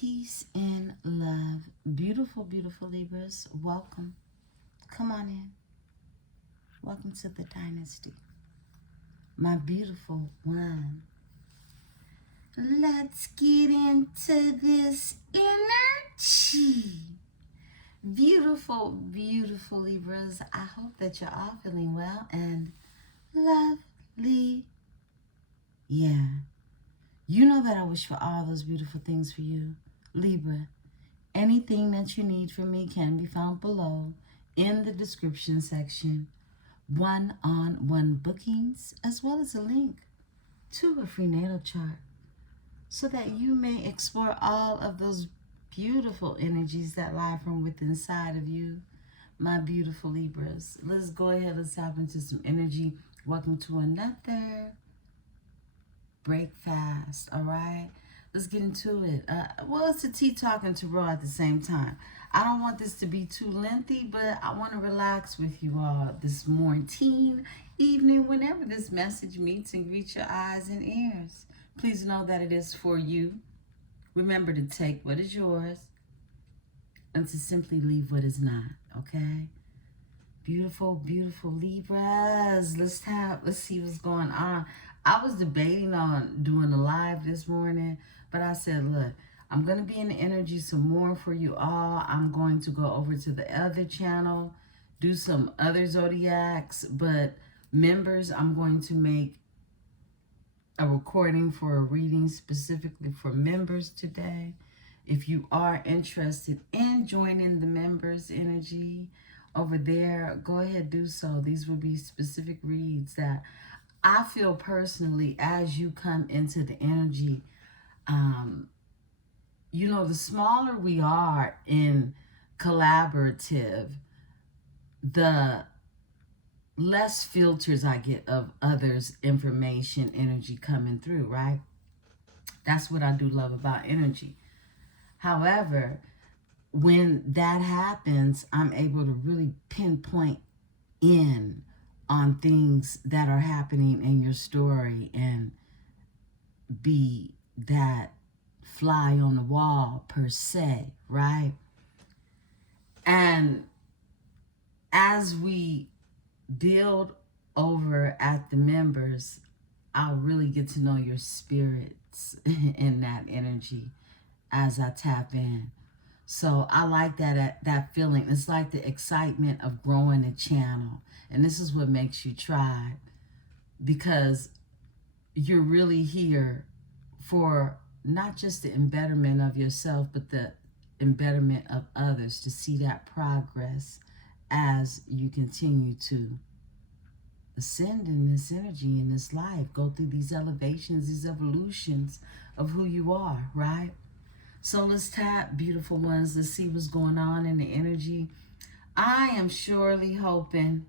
Peace and love. Beautiful, beautiful Libras. Welcome. Come on in. Welcome to the dynasty. My beautiful one. Let's get into this energy. Beautiful, beautiful Libras. I hope that you're all feeling well and lovely. Yeah. You know that I wish for all those beautiful things for you, Libra. Anything that you need from me can be found below in the description section. One-on-one bookings, as well as a link to a free natal chart so that you may explore all of those beautiful energies that lie from within inside of you, my beautiful Libras. Let's go ahead, let's tap into some energy. Welcome to another break fast, all right? Let's get into it. Well, it's a tea talk and tarot at the same time. I don't want this to be too lengthy, but I want to relax with you all this morning, evening, whenever this message meets and greets your eyes and ears. Please know that it is for you. Remember to take what is yours and to simply leave what is not, okay? Beautiful, beautiful Libras. Let's see what's going on. I was debating on doing a live this morning, but I said, look, I'm going to be in the energy some more for you all. I'm going to go over to the other channel, do some other zodiacs, but members, I'm going to make a recording for a reading specifically for members today. If you are interested in joining the members energy over there, go ahead, do so. These will be specific reads that I feel personally as you come into the energy. You know, the smaller we are in collaborative, the less filters I get of others' information, energy coming through, right? That's what I do love about energy. However, when that happens, I'm able to really pinpoint in on things that are happening in your story and be that fly on the wall per se, right? And as we build over at the members, I'll really get to know your spirits in that energy as I tap in. So I like that feeling. It's like the excitement of growing a channel. And this is what makes you try, because you're really here for not just the embetterment of yourself, but the embetterment of others, to see that progress as you continue to ascend in this energy, in this life, go through these elevations, these evolutions of who you are, right? So let's tap, beautiful ones. Let's see what's going on in the energy. I am surely hoping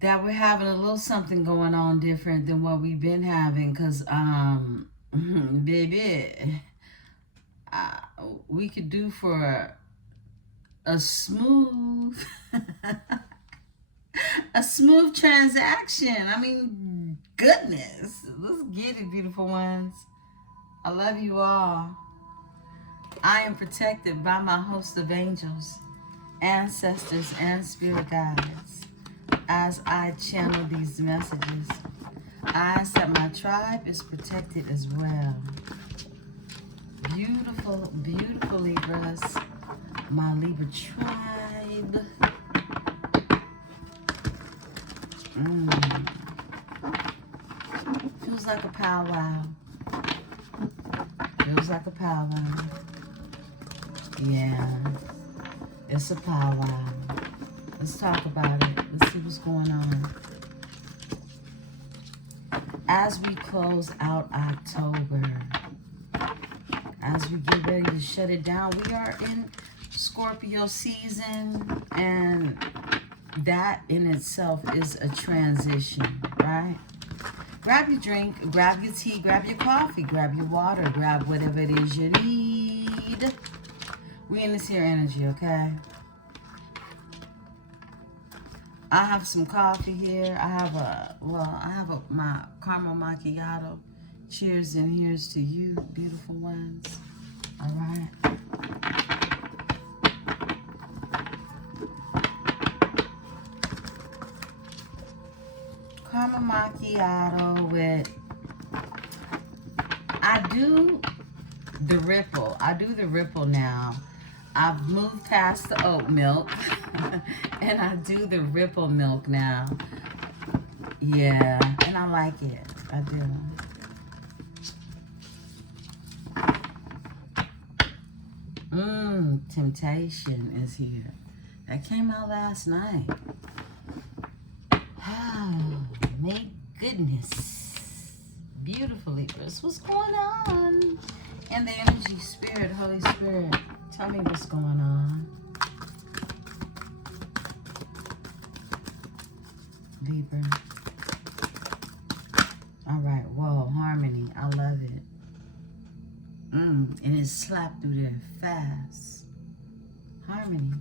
that we're having a little something going on different than what we've been having, because, baby, we could do for a smooth, a smooth transaction. I mean, goodness. Let's get it, beautiful ones. I love you all. I am protected by my host of angels, ancestors, and spirit guides as I channel these messages. I ask that my tribe is protected as well. Beautiful, beautiful Libras, my Libra tribe. Feels like a powwow. Feels like a powwow. Yeah, it's a powwow. Let's talk about it. Let's see what's going on. As we close out October, as we get ready to shut it down, we are in Scorpio season, and that in itself is a transition, right? Grab your drink, grab your tea, grab your coffee, grab your water, grab whatever it is you need. We in this here energy, okay? I have some coffee here. I have my caramel macchiato. Cheers and here's to you, beautiful ones. macchiato with, I do the ripple. I do the ripple now. I've moved past the oat milk and I do the ripple milk now. Yeah, and I like it. I do. Temptation is here. That came out last night. Oh, my goodness. Beautiful Libras. What's going on? And the energy, spirit, Holy Spirit. Tell me what's going on. Libra. All right. Whoa, harmony. I love it. And it slapped through there fast. Harmony.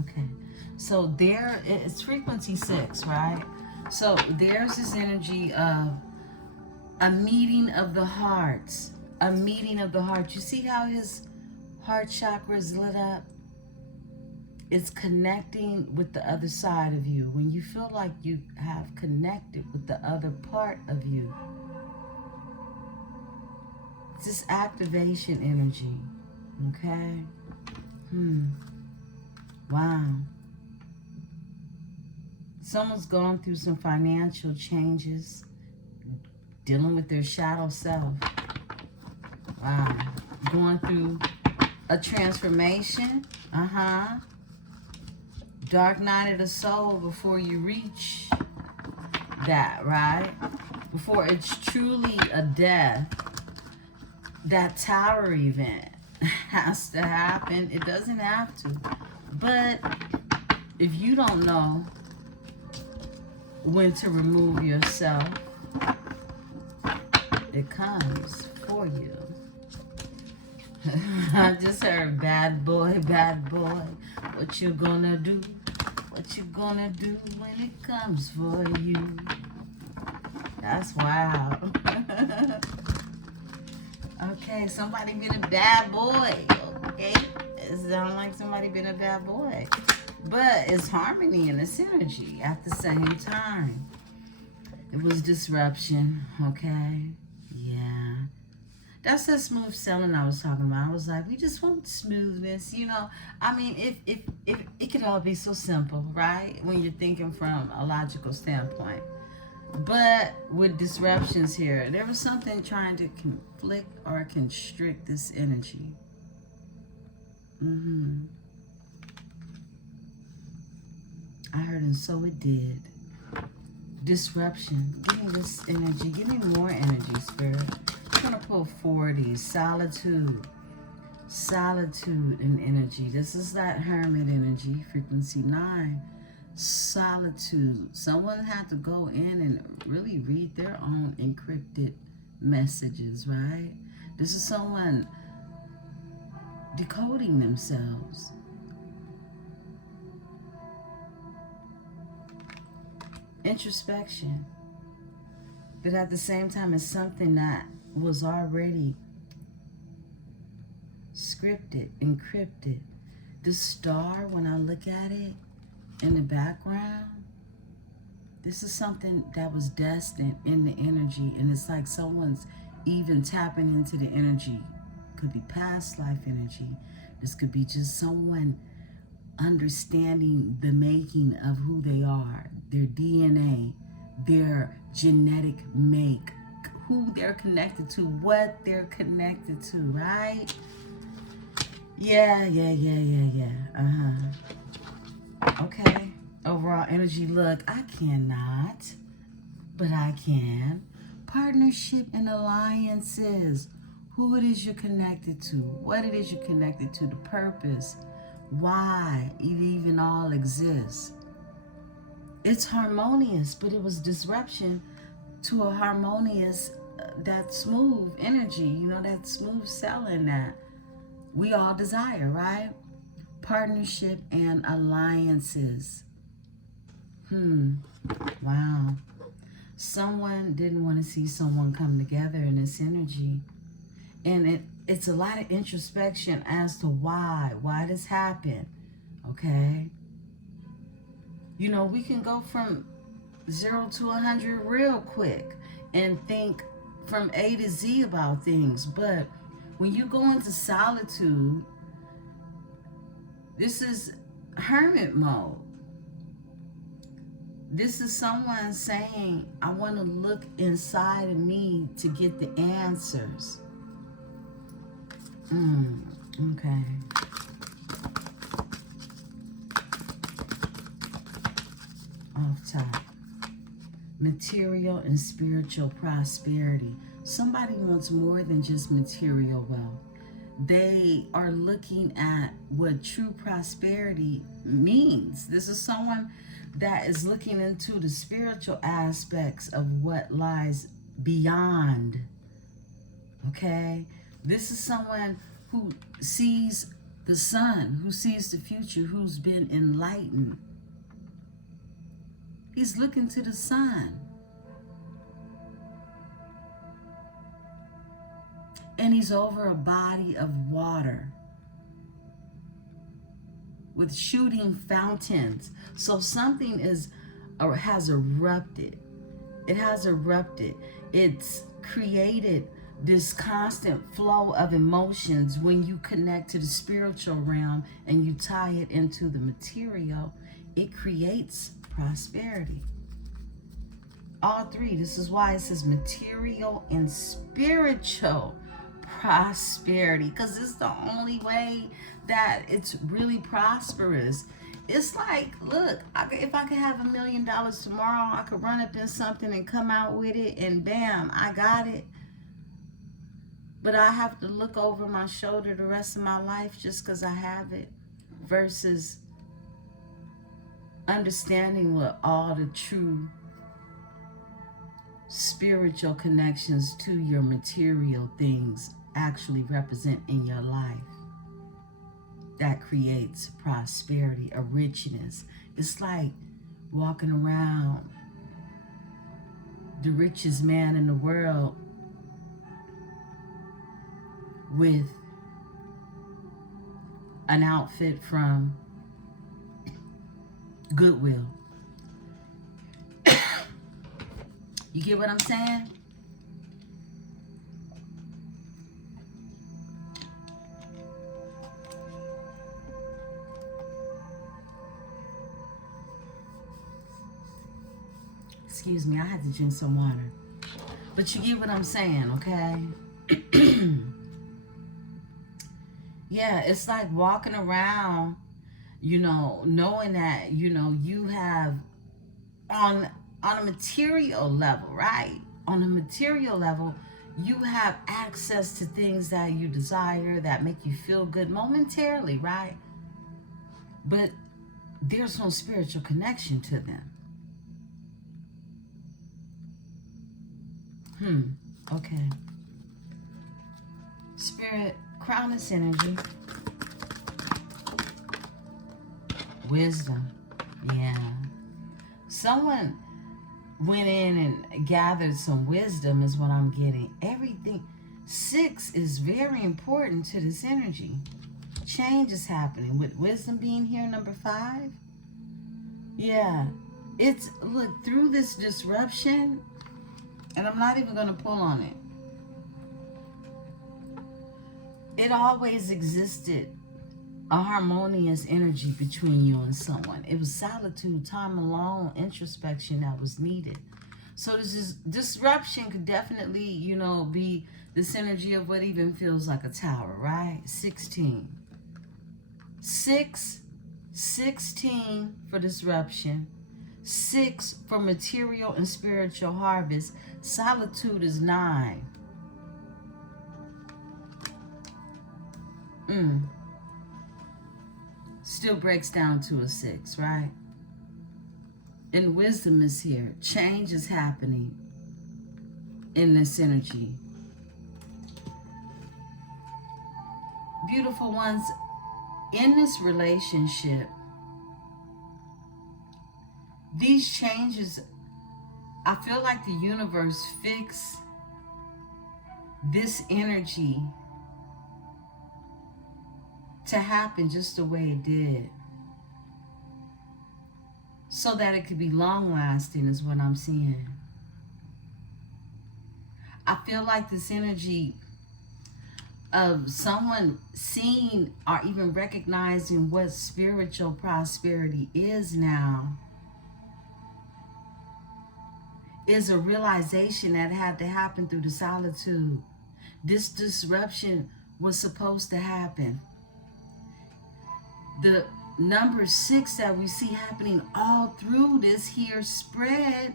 Okay. So there, it's frequency 6, right? So there's this energy of a meeting of the hearts. A meeting of the heart. You see how his heart chakra is lit up? It's connecting with the other side of you. When you feel like you have connected with the other part of you. It's this activation energy. Okay? Wow. Someone's gone through some financial changes, dealing with their shadow self. Wow. Going through a transformation. Dark night of the soul before you reach that, right? Before it's truly a death. That tower event has to happen. It doesn't have to. But if you don't know when to remove yourself, it comes for you. I just heard bad boy, what you gonna do? What you gonna do when it comes for you? That's wild. Okay, somebody been a bad boy. Okay, it sounds like somebody been a bad boy. But it's harmony and it's energy at the same time. It was disruption, okay? Yeah. That's that smooth selling I was talking about. I was like, we just want smoothness, you know. I mean, if it could all be so simple, right? When you're thinking from a logical standpoint. But with disruptions here, there was something trying to conflict or constrict this energy. I heard, and so it did. Disruption. Give me this energy. Give me more energy, Spirit. I'm going to pull 40. Solitude. Solitude and energy. This is that hermit energy. Frequency 9. Solitude. Someone had to go in and really read their own encrypted messages, right? This is someone decoding themselves. Introspection. But at the same time, it's something that was already scripted, encrypted. The star, when I look at it in the background, this is something that was destined in the energy, and it's like someone's even tapping into the energy. Could be past life energy. This could be just someone understanding the making of who they are, their DNA, their genetic make, who they're connected to, what they're connected to, right? Yeah. Okay. Overall energy, look, I cannot, but I can. Partnership and alliances. Who it is you're connected to, what it is you're connected to, the purpose, why it even all exists. It's harmonious, but it was disruption to a harmonious, that smooth energy, you know, that smooth selling that we all desire, right? Partnership and alliances. Wow. Someone didn't want to see someone come together in this energy. And it's a lot of introspection as to why this happened, okay? You know, we can go from 0 to 100 real quick and think from A to Z about things. But when you go into solitude, this is hermit mode. This is someone saying, I want to look inside of me to get the answers. Okay. Off top. Material and spiritual prosperity. Somebody wants more than just material wealth. They are looking at what true prosperity means. This is someone that is looking into the spiritual aspects of what lies beyond. Okay? This is someone who sees the sun, who sees the future, who's been enlightened. He's looking to the sun. And he's over a body of water with shooting fountains. So something is or has erupted. It has erupted. It's created this constant flow of emotions when you connect to the spiritual realm and you tie it into the material. It creates prosperity. All three. This is why it says material and spiritual prosperity, because it's the only way that it's really prosperous. It's like, look, if I could have $1 million tomorrow, I could run up in something and come out with it, and bam, I got it. But I have to look over my shoulder the rest of my life just because I have it, versus understanding what all the true spiritual connections to your material things actually represent in your life. That creates prosperity, a richness. It's like walking around the richest man in the world with an outfit from Goodwill. You get what I'm saying? Excuse me, I had to drink some water. But you get what I'm saying, okay? Yeah, it's like walking around, knowing that, you have on a material level, right? On a material level, you have access to things that you desire, that make you feel good momentarily, right? But there's no spiritual connection to them. Okay. Spirit, crown this energy. Wisdom. Yeah. Someone went in and gathered some wisdom is what I'm getting. Everything. 6 is very important to this energy. Change is happening with wisdom being here, number 5. Yeah. It's, look, through this disruption, and I'm not even going to pull on it. It always existed a harmonious energy between you and someone. It was solitude, time alone, introspection that was needed. So this is disruption could definitely, be this energy of what even feels like a tower, right? 16. 16 for disruption. 6 for material and spiritual harvest. Solitude is 9. Still breaks down to a 6, right? And wisdom is here. Change is happening in this energy. Beautiful ones, in this relationship, these changes, I feel like the universe fixed this energy to happen just the way it did. so that it could be long lasting is what I'm seeing. I feel like this energy of someone seeing or even recognizing what spiritual prosperity is now is a realization that had to happen through the solitude. This disruption was supposed to happen. The number 6 that we see happening all through this here spread,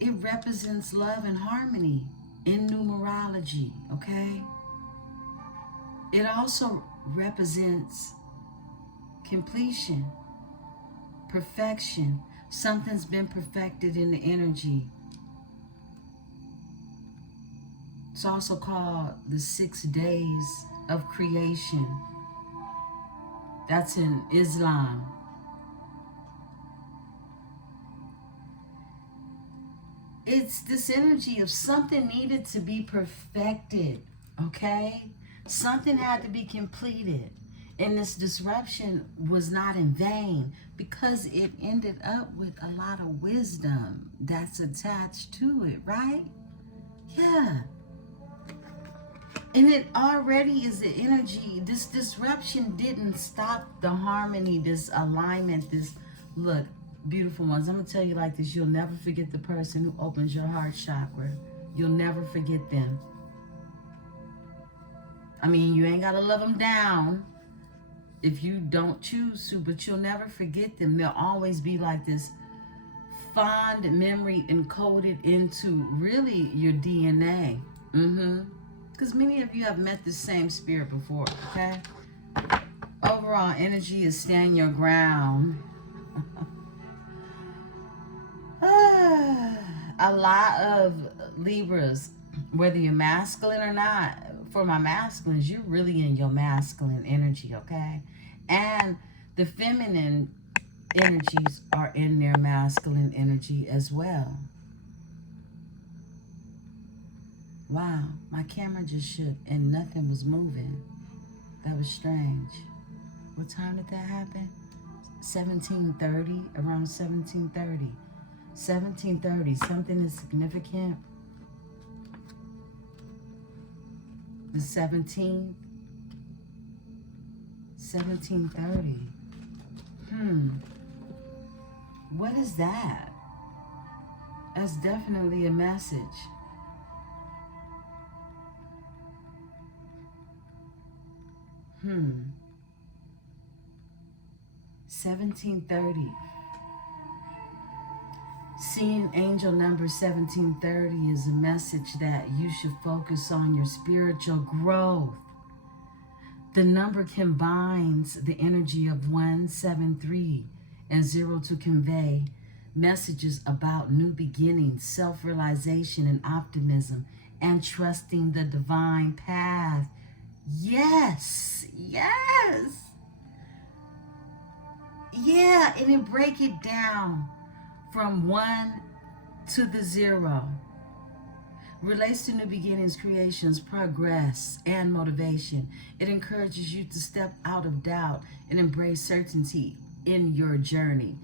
it represents love and harmony in numerology, okay? It also represents completion, perfection. Something's been perfected in the energy. It's also called the 6 days of creation. That's in Islam. It's this energy of something needed to be perfected, okay? Something had to be completed. And this disruption was not in vain because it ended up with a lot of wisdom that's attached to it, right? Yeah. And it already is the energy. This disruption didn't stop the harmony, this alignment, this, look, beautiful ones, I'm going to tell you like this. You'll never forget the person who opens your heart chakra. You'll never forget them. I mean, you ain't got to love them down if you don't choose to, but you'll never forget them. They'll always be like this fond memory encoded into really your DNA. Because many of you have met the same spirit before, okay? Overall energy is stand your ground. A lot of Libras, whether you're masculine or not, for my masculines, you're really in your masculine energy, okay? And the feminine energies are in their masculine energy as well. Wow, my camera just shook and nothing was moving. That was strange. What time did that happen? 17:30, around 17:30. 17:30, something is significant. The 17th, 17:30. What is that? That's definitely a message. Hmm. 17:30. Seeing angel number 1730 is a message that you should focus on your spiritual growth. The number combines the energy of 173 and 0 to convey messages about new beginnings, self-realization, and optimism, and trusting the divine path. Yes, yes. Yeah, and then break it down from 1 to the 0. Relates to new beginnings, creations, progress, and motivation. It encourages you to step out of doubt and embrace certainty in your journey.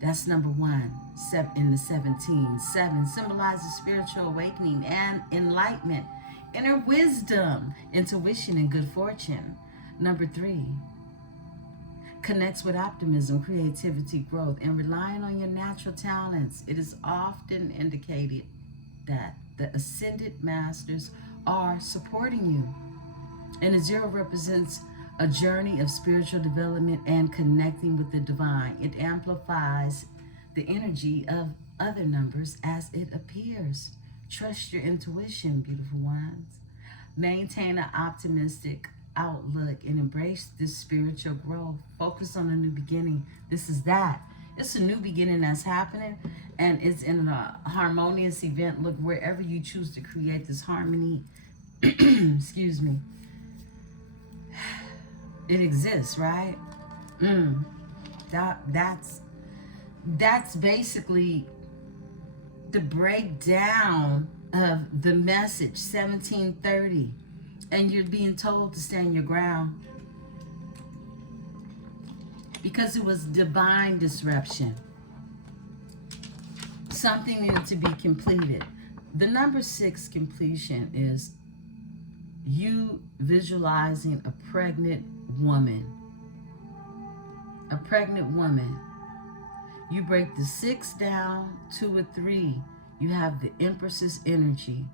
That's number 1, in the 17. 7 symbolizes spiritual awakening and enlightenment, inner wisdom, intuition, and good fortune. Number 3 connects with optimism, creativity, growth, and relying on your natural talents. It is often indicated that the ascended masters are supporting you. And the 0 represents a journey of spiritual development and connecting with the divine. It amplifies the energy of other numbers as it appears. Trust your intuition, beautiful ones. Maintain an optimistic outlook and embrace this spiritual growth. Focus on a new beginning. This is that. It's a new beginning that's happening, and it's in a harmonious event. Look, wherever you choose to create this harmony, excuse me, it exists, right? That's basically the breakdown of the message, 1730. And you're being told to stand your ground. because it was divine disruption. Something needed to be completed. The number 6 completion is you visualizing a pregnant woman. A pregnant woman. You break the 6 down to a 3. You have the Empress's energy.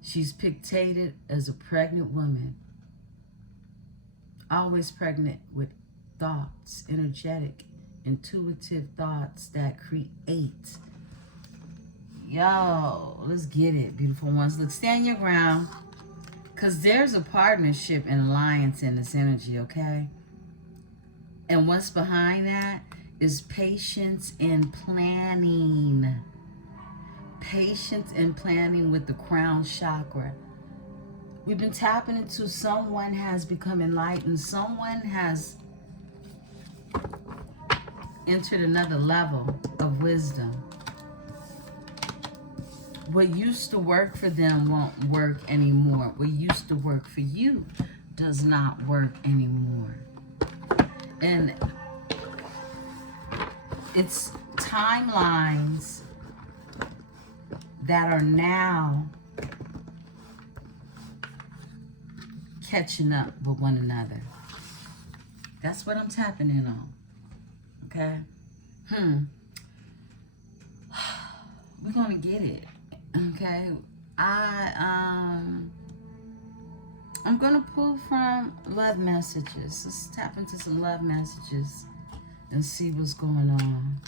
She's pictated as a pregnant woman. Always pregnant with thoughts, energetic, intuitive thoughts that create. Yo, let's get it, beautiful ones. Look, stand your ground, because there's a partnership and alliance in this energy, okay? And what's behind that is patience and planning. Patience and planning with the crown chakra. We've been tapping into someone has become enlightened. Someone has entered another level of wisdom. What used to work for them won't work anymore. What used to work for you does not work anymore. And it's timelines that are now catching up with one another. That's what I'm tapping in on. Okay? We're gonna get it. Okay? I'm gonna pull from love messages. Let's tap into some love messages and see what's going on.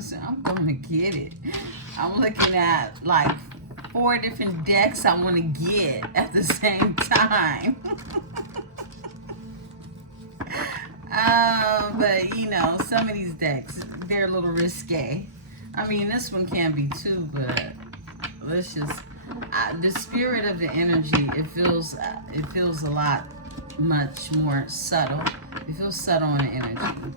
So I'm gonna get it. I'm looking at like 4 different decks I want to get at the same time. But you know, some of these decks, they're a little risque. I mean, this one can be too, but let's just, the spirit of the energy, it feels a lot much more subtle. It feels subtle in the energy.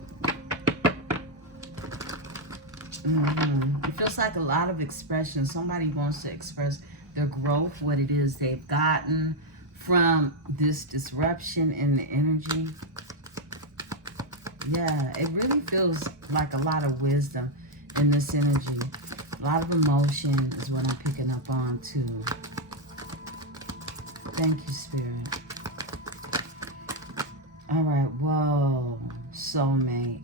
It feels like a lot of expression. Somebody wants to express their growth, what it is they've gotten from this disruption in the energy. Yeah, it really feels like a lot of wisdom in this energy. A lot of emotion is what I'm picking up on too. Thank you, Spirit. All right, whoa, soulmate.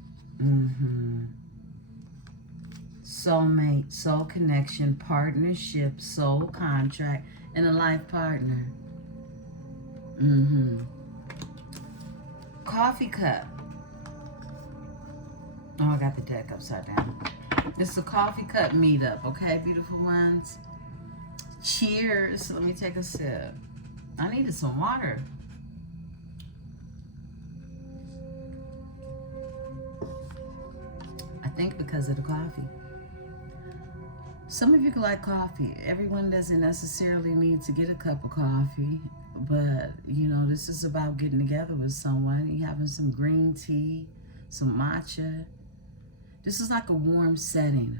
Soulmate, soul connection, partnership, soul contract, and a life partner. Coffee cup. Oh, I got the deck upside down. It's a coffee cup meetup, okay, beautiful ones? Cheers. Let me take a sip. I needed some water. I think because of the coffee. Some of you can like coffee. Everyone doesn't necessarily need to get a cup of coffee, but you know, this is about getting together with someone. You having some green tea, some matcha. This is like a warm setting,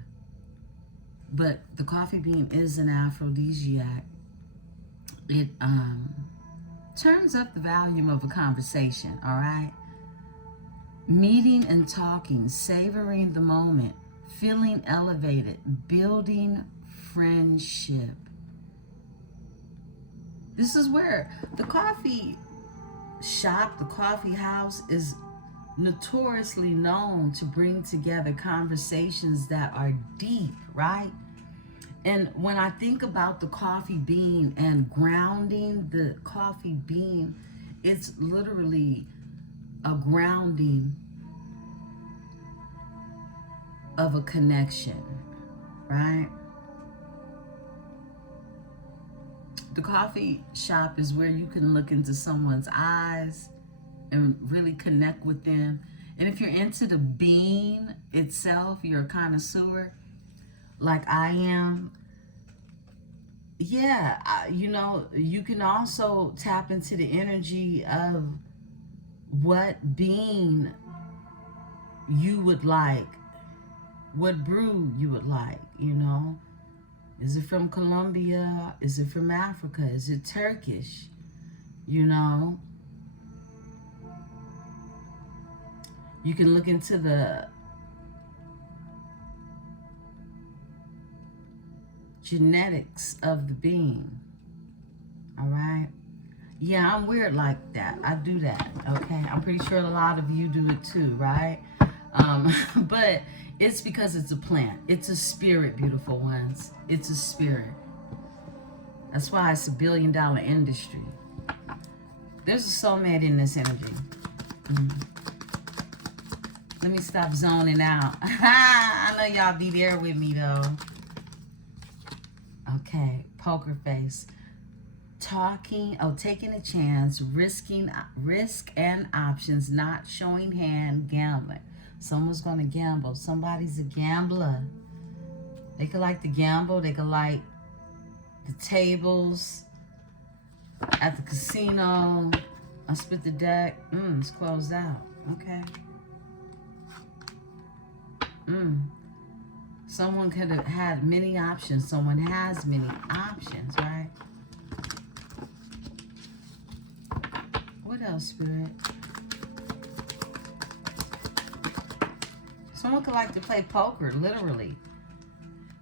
but the coffee bean is an aphrodisiac. It turns up the volume of a conversation, all right? Meeting and talking, savoring the moment, feeling elevated, building friendship. This is where the coffee shop, the coffee house is notoriously known to bring together conversations that are deep, right? And when I think about the coffee bean and grounding the coffee bean, it's literally a grounding of a connection, right? The coffee shop is where you can look into someone's eyes and really connect with them. And if you're into the bean itself, you're a connoisseur, like I am, yeah, you know, you can also tap into the energy of what bean you would like, what brew you would like, you know. Is it from Colombia? Is it from Africa? Is it Turkish? You know, you can look into the genetics of the being. All right. Yeah, I'm weird like that. I do that. Okay. I'm pretty sure a lot of you do it too, right? But it's because it's a plant. It's a spirit, beautiful ones. It's a spirit. That's why it's $1 billion industry. There's a soulmate in this energy. Let me stop zoning out. I know y'all be there with me though. Okay, poker face. Taking a chance, risk and options, not showing hand, gambling. Someone's going to gamble. Somebody's a gambler. They could like to gamble. They could like the tables at the casino. I split the deck. It's closed out. Okay. Someone could have had many options. Someone has many options, right? What else, Spirit? Someone could like to play poker, literally.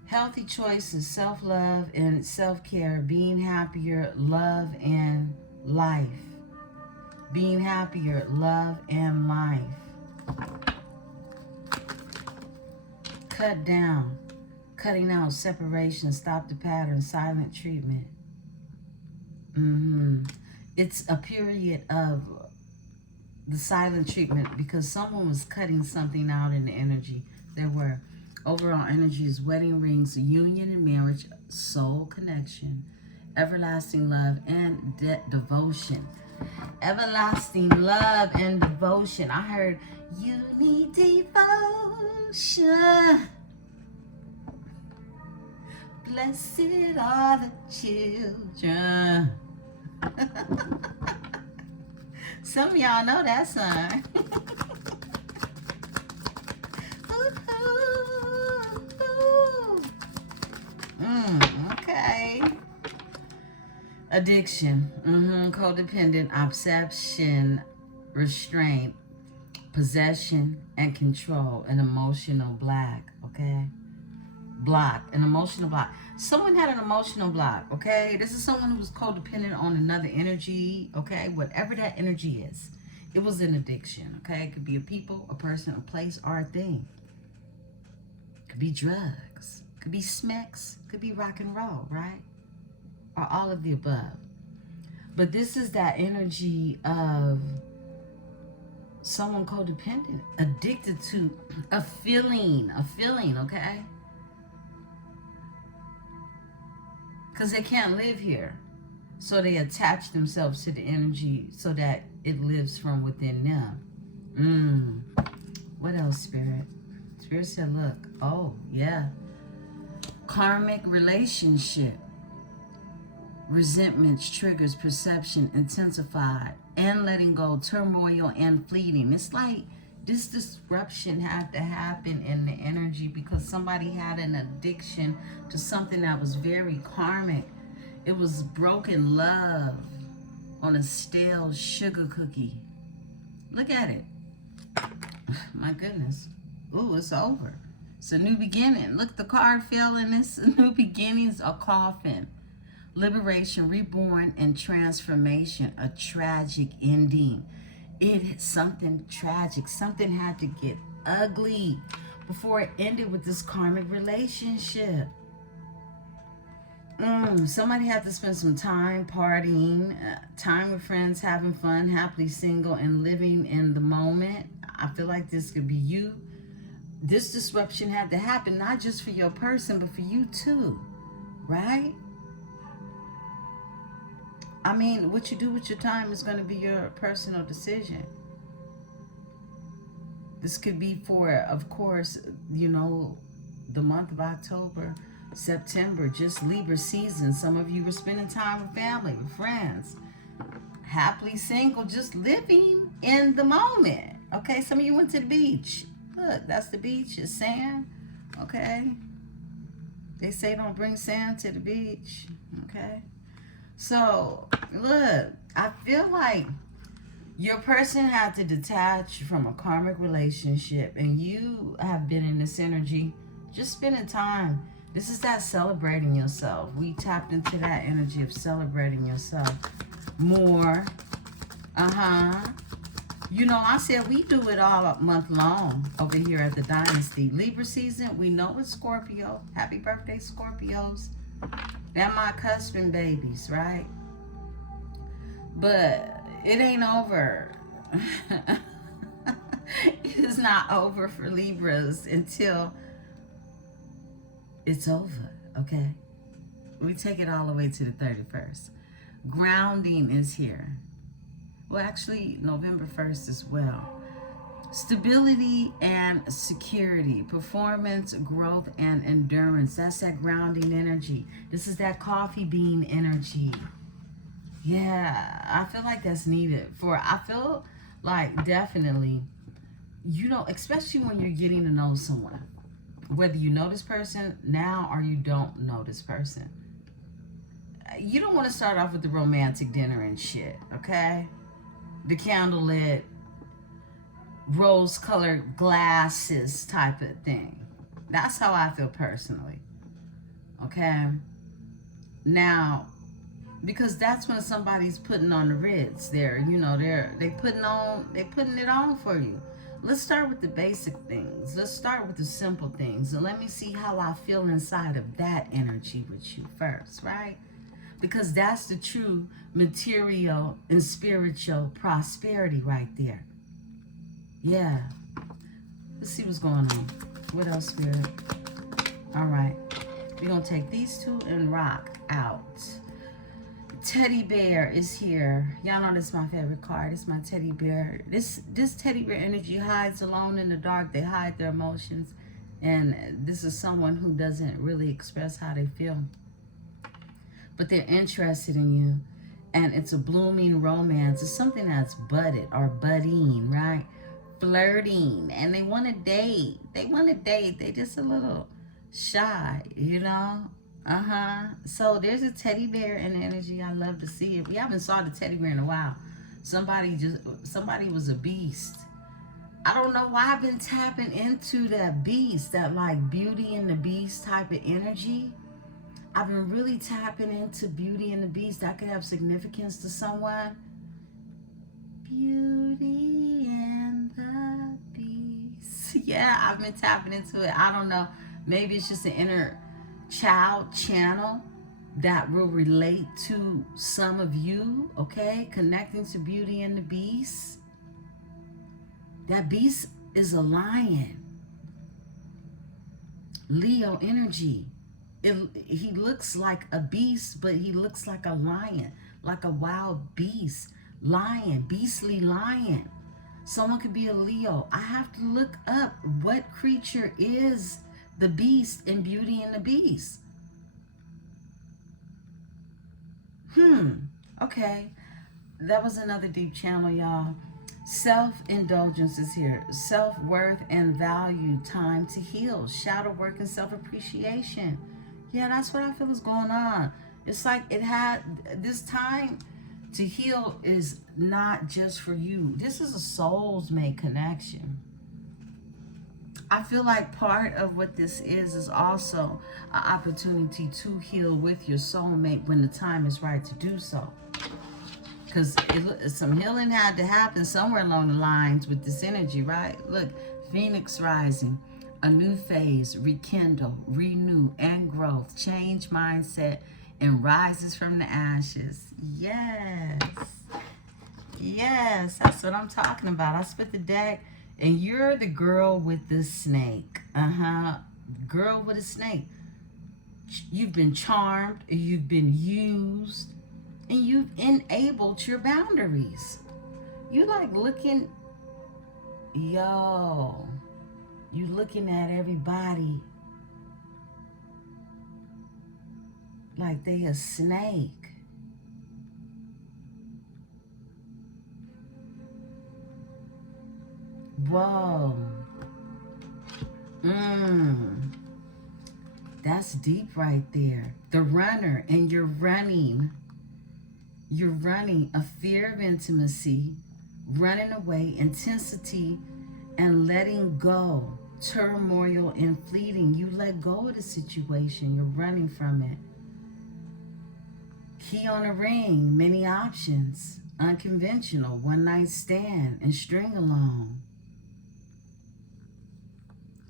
Healthy choices, self-love and self-care, being happier, love and life. Being happier, love and life. Cut down, cutting out separation, stop the pattern, silent treatment. It's a period of the silent treatment because someone was cutting something out in the energy. There were overall energies, wedding rings, union and marriage, soul connection, everlasting love, and devotion. Everlasting love and devotion. I heard you need devotion. Blessed are the children. Some of y'all know that song. Okay. Addiction, codependent, obsession, restraint, possession, and control, an emotional block, okay? An emotional block. Someone had an emotional block, okay? This is someone who was codependent on another energy, okay? Whatever that energy is. It was an addiction, okay? It could be a people, a person, a place, or a thing. It could be drugs. It could be smacks. It could be rock and roll, right? Or all of the above. But this is that energy of someone codependent, addicted to a feeling, okay? Because they can't live here. So they attach themselves to the energy so that it lives from within them. What else, Spirit? Spirit said, look, oh, yeah. Karmic relationship. Resentments, triggers, perception, intensified, and letting go, turmoil, and fleeting. It's like this disruption had to happen in the energy because somebody had an addiction to something that was very karmic. It was broken love on a stale sugar cookie. Look at it. My goodness. Ooh, it's over. It's a new beginning. Look, the card fell in this. New beginnings, a coffin. Liberation, reborn, and transformation. A tragic ending. It's something tragic. Something had to get ugly before it ended with this karmic relationship. Somebody had to spend some time partying, time with friends, having fun, happily single, and living in the moment. I feel like this could be you. This disruption had to happen, not just for your person, but for you too, right? I mean, what you do with your time is going to be your personal decision. This could be for, of course, you know, the month of October, September, just Libra season. Some of you were spending time with family, with friends, happily single, just living in the moment. Okay, some of you went to the beach. Look, that's the beach, it's sand. Okay. They say don't bring sand to the beach. Okay. So, look, I feel like your person had to detach from a karmic relationship, and you have been in this energy, just spending time. This is that celebrating yourself. We tapped into that energy of celebrating yourself more. You know, I said we do it all month long over here at the Dynasty. Libra season, we know it's Scorpio. Happy birthday, Scorpios. They're my husband babies, right? But it ain't over. It is not over for Libras until it's over, okay? We take it all the way to the 31st. Grounding is here. Well, actually, November 1st as well. Stability and security, performance, growth, and endurance. That's that grounding energy. This is that coffee bean energy. Yeah, I feel like that's needed I feel like definitely, you know, especially when you're getting to know someone, whether you know this person now or you don't know this person. You don't want to start off with the romantic dinner and shit, okay? The candlelit, rose-colored glasses type of thing. That's how I feel personally, okay? Now, because that's when somebody's putting on the Ritz. They putting it on for you. Let's start with the basic things. Let's start with the simple things, and let me see how I feel inside of that energy with you first, right? Because that's the true material and spiritual prosperity right there. Yeah. Let's see what's going on. What else, Spirit? All right. We're going to take these two and rock out. Teddy bear is here. Y'all know this is my favorite card. It's my teddy bear. This teddy bear energy hides alone in the dark. They hide their emotions. And this is someone who doesn't really express how they feel. But they're interested in you. And it's a blooming romance. It's something that's budded or budding, right? Flirting. And they want to date. They just a little shy, you know? So there's a teddy bear in the energy. I love to see it. We haven't saw the teddy bear in a while. Somebody was a beast. I don't know why I've been tapping into that beast, that like Beauty and the Beast type of energy. I've been really tapping into Beauty and the Beast. That could have significance to someone. Beauty and the Beast. Yeah, I've been tapping into it. I don't know. Maybe it's just an inner child channel that will relate to some of you, okay? Connecting to Beauty and the Beast. That beast is a lion. Leo energy. He looks like a beast, but he looks like a lion, like a wild beast. Lion, beastly lion. Someone could be a Leo. I have to look up what creature is the beast in Beauty and the Beast. Okay. That was another deep channel, y'all. Self-indulgence is here. Self-worth and value. Time to heal. Shadow work and self-appreciation. Yeah, that's what I feel is going on. It's like this time to heal is not just for you. This is a soul's mate connection. I feel like part of what this is also an opportunity to heal with your soulmate when the time is right to do so. Because some healing had to happen somewhere along the lines with this energy, right? Look, Phoenix rising, a new phase, rekindle, renew, and growth, change mindset, and rises from the ashes. Yes. Yes, that's what I'm talking about. I spit the deck. And you're the girl with the snake. Girl with a snake. You've been charmed, you've been used, and you've enabled your boundaries. You like looking, you looking at everybody like they a snake. Whoa. That's deep right there. The runner, and you're running. You're running a fear of intimacy, running away, intensity, and letting go. Turmoil and fleeting. You let go of the situation. You're running from it. Key on a ring, many options. Unconventional, one night stand, and string along.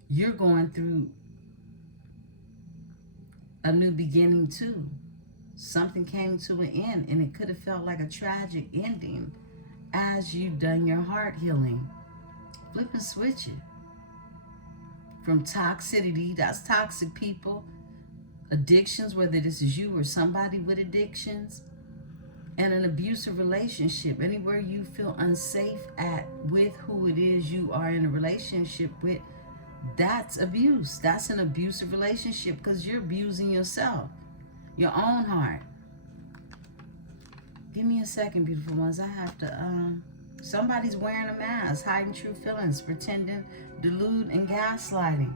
You're going through a new beginning too. Something came to an end, and it could have felt like a tragic ending as you've done your heart healing. Flip and switch it. From toxicity, that's toxic people, addictions, whether this is you or somebody with addictions, and an abusive relationship, anywhere you feel unsafe at with who it is you are in a relationship with, that's abuse. That's an abusive relationship because you're abusing yourself, your own heart. Give me a second, beautiful ones. I have to, somebody's wearing a mask, hiding true feelings, pretending, delude, and gaslighting.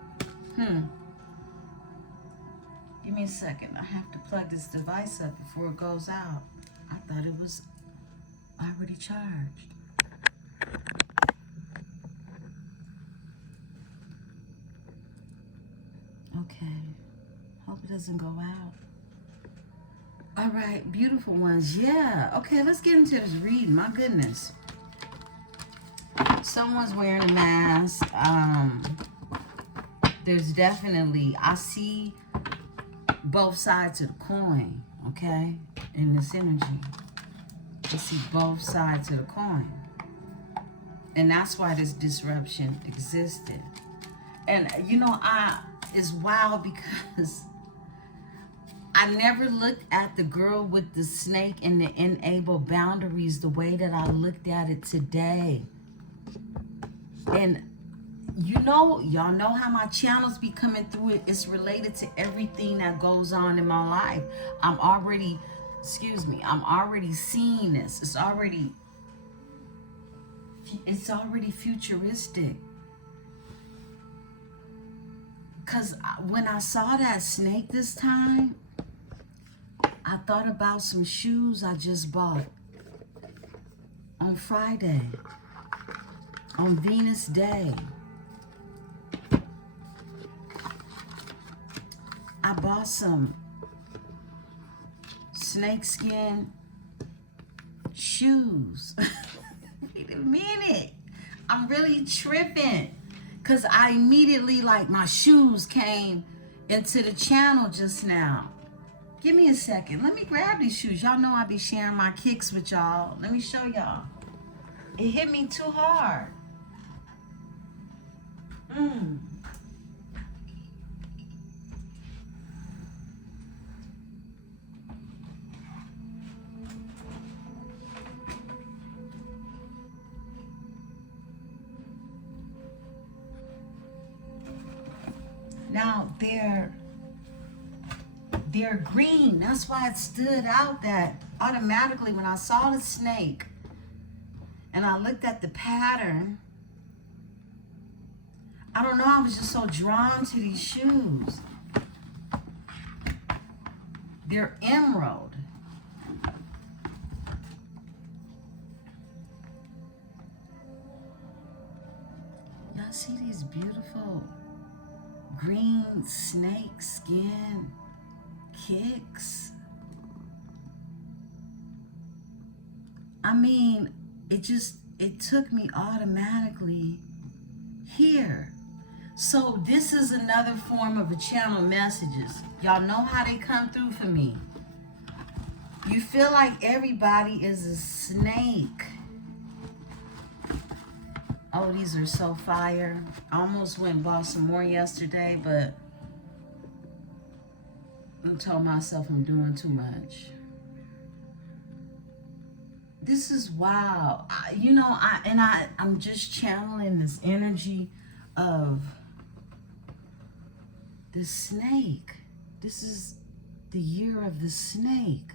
Give me a second. I have to plug this device up before it goes out. I thought it was already charged. Okay. Hope it doesn't go out. All right, beautiful ones. Yeah. Okay, let's get into this reading. My goodness. Someone's wearing a mask. There's definitely, I see both sides of the coin, okay, in this energy. I see both sides of the coin. And that's why this disruption existed. And, you know, it's wild because I never looked at the girl with the snake and the enable boundaries the way that I looked at it today. And you know, y'all know how my channels be coming through it. It's related to everything that goes on in my life. I'm already seeing this. It's already futuristic. Because when I saw that snake this time, I thought about some shoes I just bought on Friday, on Venus Day. I bought some snakeskin shoes. Wait a minute. I'm really tripping. Because I immediately, like, my shoes came into the channel just now. Give me a second. Let me grab these shoes. Y'all know I be sharing my kicks with y'all. Let me show y'all. It hit me too hard. Now, they're green. That's why it stood out that automatically when I saw the snake and I looked at the pattern, I don't know, I was just so drawn to these shoes. They're emerald. Y'all see these beautiful green snake skin kicks? I mean, it took me automatically here. So this is another form of a channel messages. Y'all know how they come through for me. You feel like everybody is a snake. Oh, these are so fire. I almost went and bought some more yesterday, but I told myself I'm doing too much. This is wild. I'm just channeling this energy of the snake. This is the year of the snake.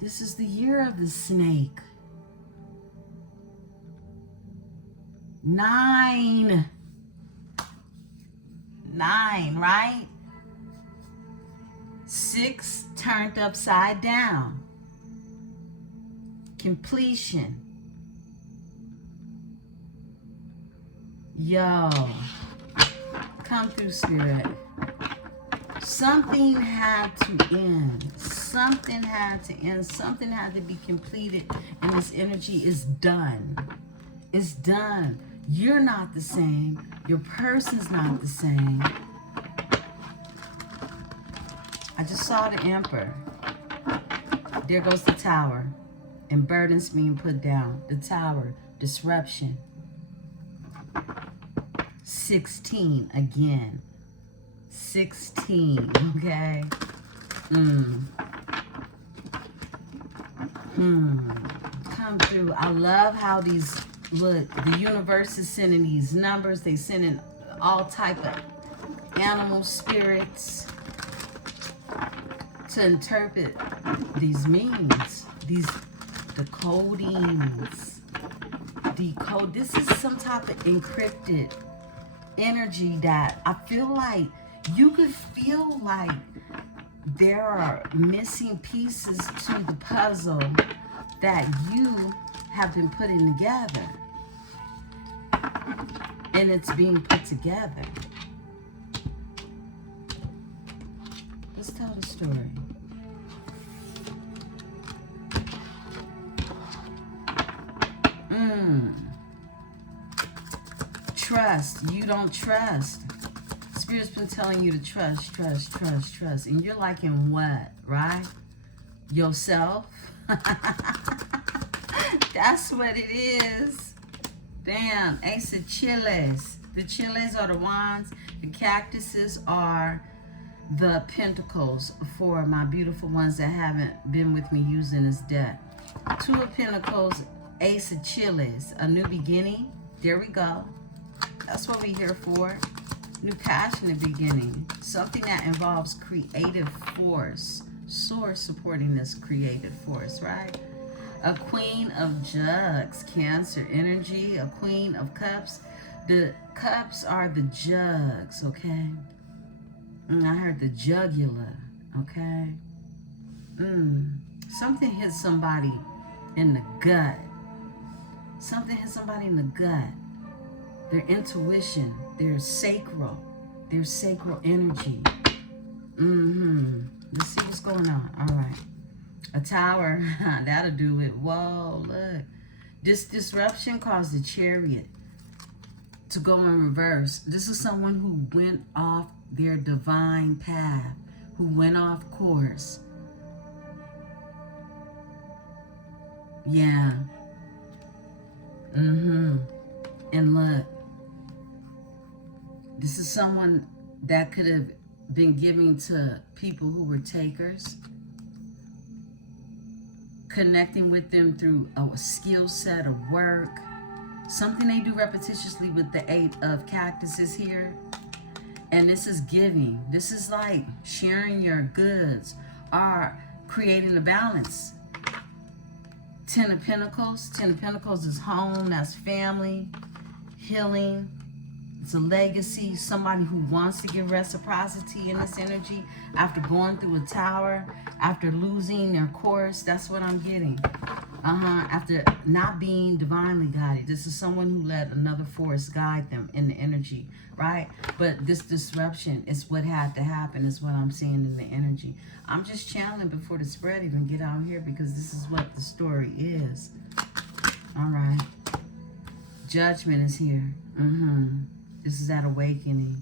This is the year of the snake. 9. 9, right? 6 turned upside down. Completion. Yo, come through, Spirit. Something had to end. Something had to end. Something had to be completed. And this energy is done. It's done. You're not the same. Your person's not the same. I just saw the Emperor. There goes the Tower. And burdens being put down. The Tower. Disruption. 16 again. 16, okay? Come through. I love how these, look, the universe is sending these numbers. They sending all type of animal spirits to interpret these meanings, these decodings. Decode. This is some type of encrypted energy that I feel like you could feel like there are missing pieces to the puzzle that you have been putting together. And it's being put together. Let's tell the story. Trust. You don't trust. Spirit's been telling you to trust, trust, trust, trust. And you're liking what, right? Yourself. That's what it is. Damn. Ace of Chiles. The chiles are the wands. The cactuses are the pentacles for my beautiful ones that haven't been with me using this deck. 2 of Pentacles. Ace of Chiles. A new beginning. There we go. That's what we're here for. New passionate beginning. Something that involves creative force. Source supporting this creative force, right? A Queen of Jugs. Cancer energy. A Queen of Cups. The cups are the jugs, okay? I heard the jugular, okay? Something hit somebody in the gut. Something hit somebody in the gut. Their intuition, their sacral energy. Let's see what's going on. All right. A Tower, that'll do it. Whoa, look. This disruption caused the Chariot to go in reverse. This is someone who went off their divine path, who went off course. Yeah. And look, this is someone that could have been giving to people who were takers, connecting with them through a skill set of work, something they do repetitiously with the 8 of Cactuses here. And this is giving. This is like sharing your goods or creating a balance. 10 of Pentacles. 10 of Pentacles is home. That's family, healing. It's a legacy. Somebody who wants to give reciprocity in this energy after going through a tower, after losing their course. That's what I'm getting. After not being divinely guided. This is someone who let another force guide them in the energy, right? But this disruption is what had to happen, is what I'm seeing in the energy. I'm just channeling before the spread even get out here because this is what the story is. All right. Judgment is here. This is that awakening.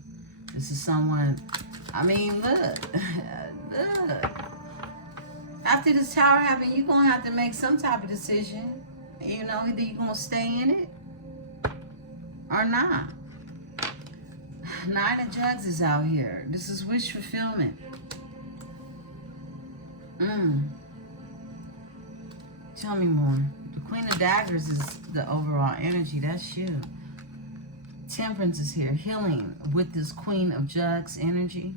This is someone, I mean, look. Look. After this tower happened, you're going to have to make some type of decision. You know, either you're going to stay in it or not. 9 of Jugs is out here. This is wish fulfillment. Tell me more. The Queen of Daggers is the overall energy. That's you. Temperance is here. Healing with this Queen of Jugs energy.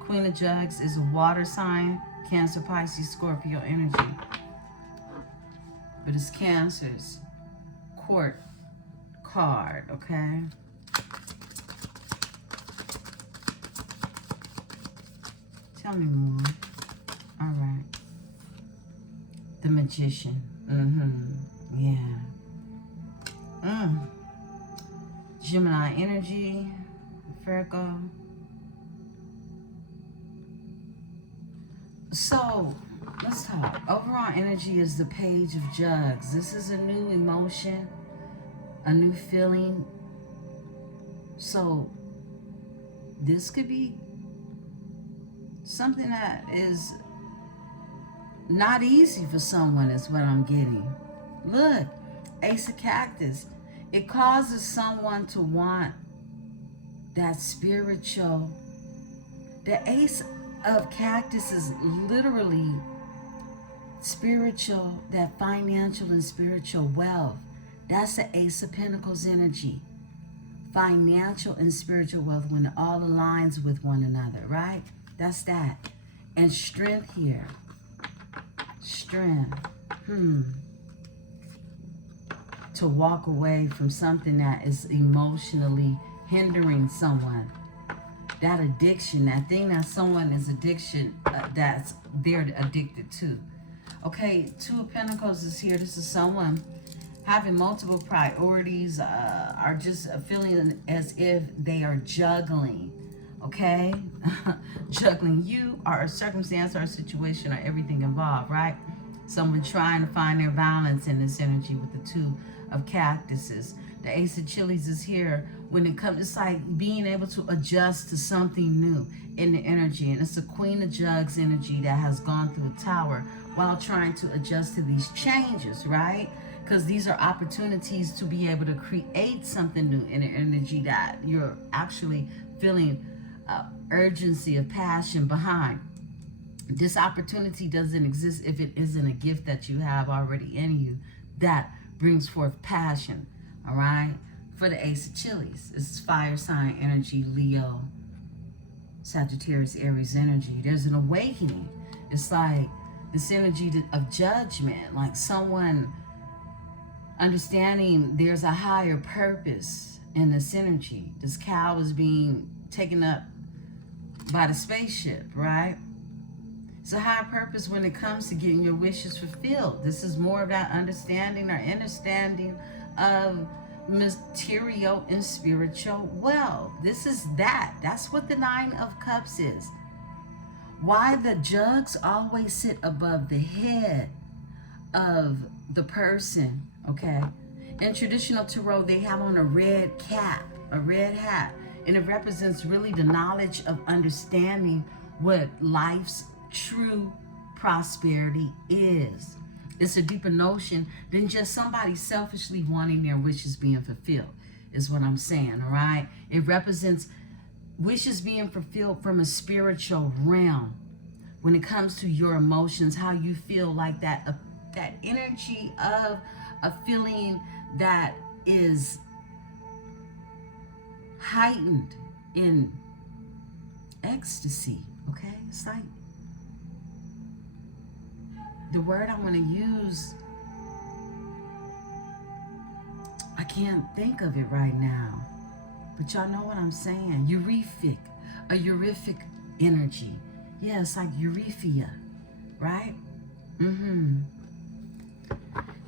Queen of Jugs is a water sign. Cancer, Pisces, Scorpio energy. But it's Cancers. Court card, okay? Tell me more. All right. The Magician. Yeah. Gemini energy. Virgo. So, let's talk. Overall energy is the Page of Jugs. This is a new emotion, a new feeling. So, this could be something that is not easy for someone, is what I'm getting. Look, Ace of Cactus. It causes someone to want that spiritual. The Ace of Cactus is literally spiritual, that financial and spiritual wealth. That's the Ace of Pentacles energy. Financial and spiritual wealth when it all aligns with one another, right? That's that. And strength here. Strength. To walk away from something that is emotionally hindering someone. That addiction, that thing that someone is that's they're addicted to. Okay, Two of Pentacles is here. This is someone having multiple priorities, are just feeling as if they are juggling. Okay? Juggling you or a circumstance or a situation or everything involved, right? Someone trying to find their balance in this energy with the Two of Cactuses. The Ace of Chilies is here. When it comes, it's like being able to adjust to something new in the energy. And it's the Queen of Jugs energy that has gone through a tower while trying to adjust to these changes, right? Because these are opportunities to be able to create something new in the energy that you're actually feeling urgency of passion behind. This opportunity doesn't exist if it isn't a gift that you have already in you that brings forth passion, all right? For the Ace of Chilies, this is fire sign energy, Leo, Sagittarius, Aries energy. There's an awakening. It's like this energy of judgment, like someone understanding there's a higher purpose in this energy. This cow is being taken up by the spaceship, right? It's a higher purpose when it comes to getting your wishes fulfilled. This is more of that understanding or understanding of material and spiritual wealth. This is that. That's what the Nine of Cups is. Why the jugs always sit above the head of the person, okay? In traditional tarot, they have on a red cap, a red hat, and it represents really the knowledge of understanding what life's true prosperity is. It's a deeper notion than just somebody selfishly wanting their wishes being fulfilled, is what I'm saying, all right? It represents wishes being fulfilled from a spiritual realm. When it comes to your emotions, how you feel, like that energy of a feeling that is heightened in ecstasy, okay? It's like, the word I want to use, I can't think of it right now, but y'all know what I'm saying. Euphoric, a euphoric energy. Yeah, it's like euphoria, right?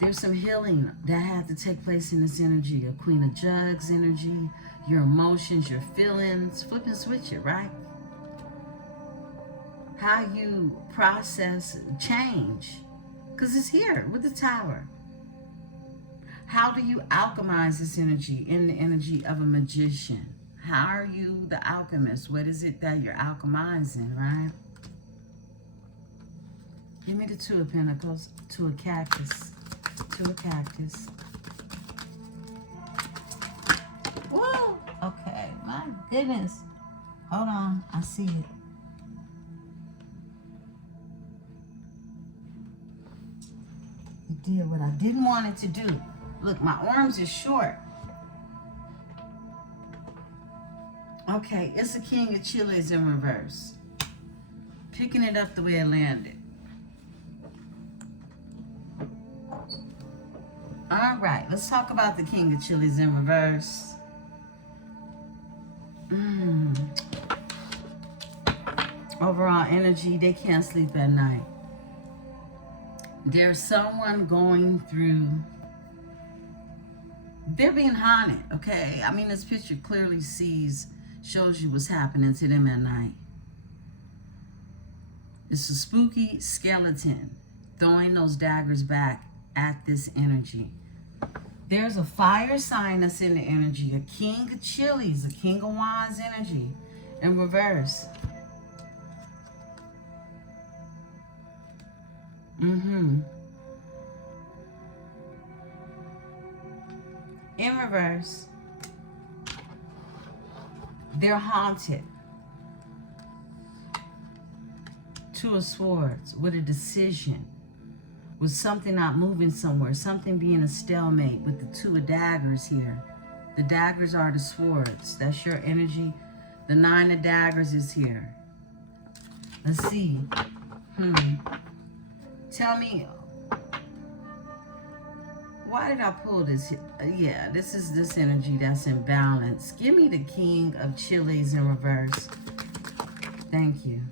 There's some healing that had to take place in this energy. A Queen of Jugs energy, your emotions, your feelings, flip and switch it, right? How you process change, because it's here with the Tower. How do you alchemize this energy in the energy of a magician? How are you the alchemist? What is it that you're alchemizing, right? Give me the Two of Pentacles, Two of Cactus, Two of Cactus. Whoa, okay, my goodness. Hold on, I see it. It did what I didn't want it to do. Look, my arms are short. Okay, it's the King of Chilies in reverse. Picking it up the way it landed. All right, let's talk about the King of Chilies in reverse. Overall energy, they can't sleep at night. There's someone going through, they're being haunted, okay? I mean, this picture clearly shows you what's happening to them at night. It's a spooky skeleton throwing those daggers back at this energy. There's a fire sign that's in the energy, a King of Chilies, a King of Wands energy in reverse. In reverse, they're haunted. Two of Swords with a decision, with something not moving somewhere, something being a stalemate with the Two of Daggers here. The daggers are the swords. That's your energy. The Nine of Daggers is here. Let's see. Tell me, why did I pull this? Yeah, this is this energy that's in balance. Give me the King of Chilies in reverse. Thank you.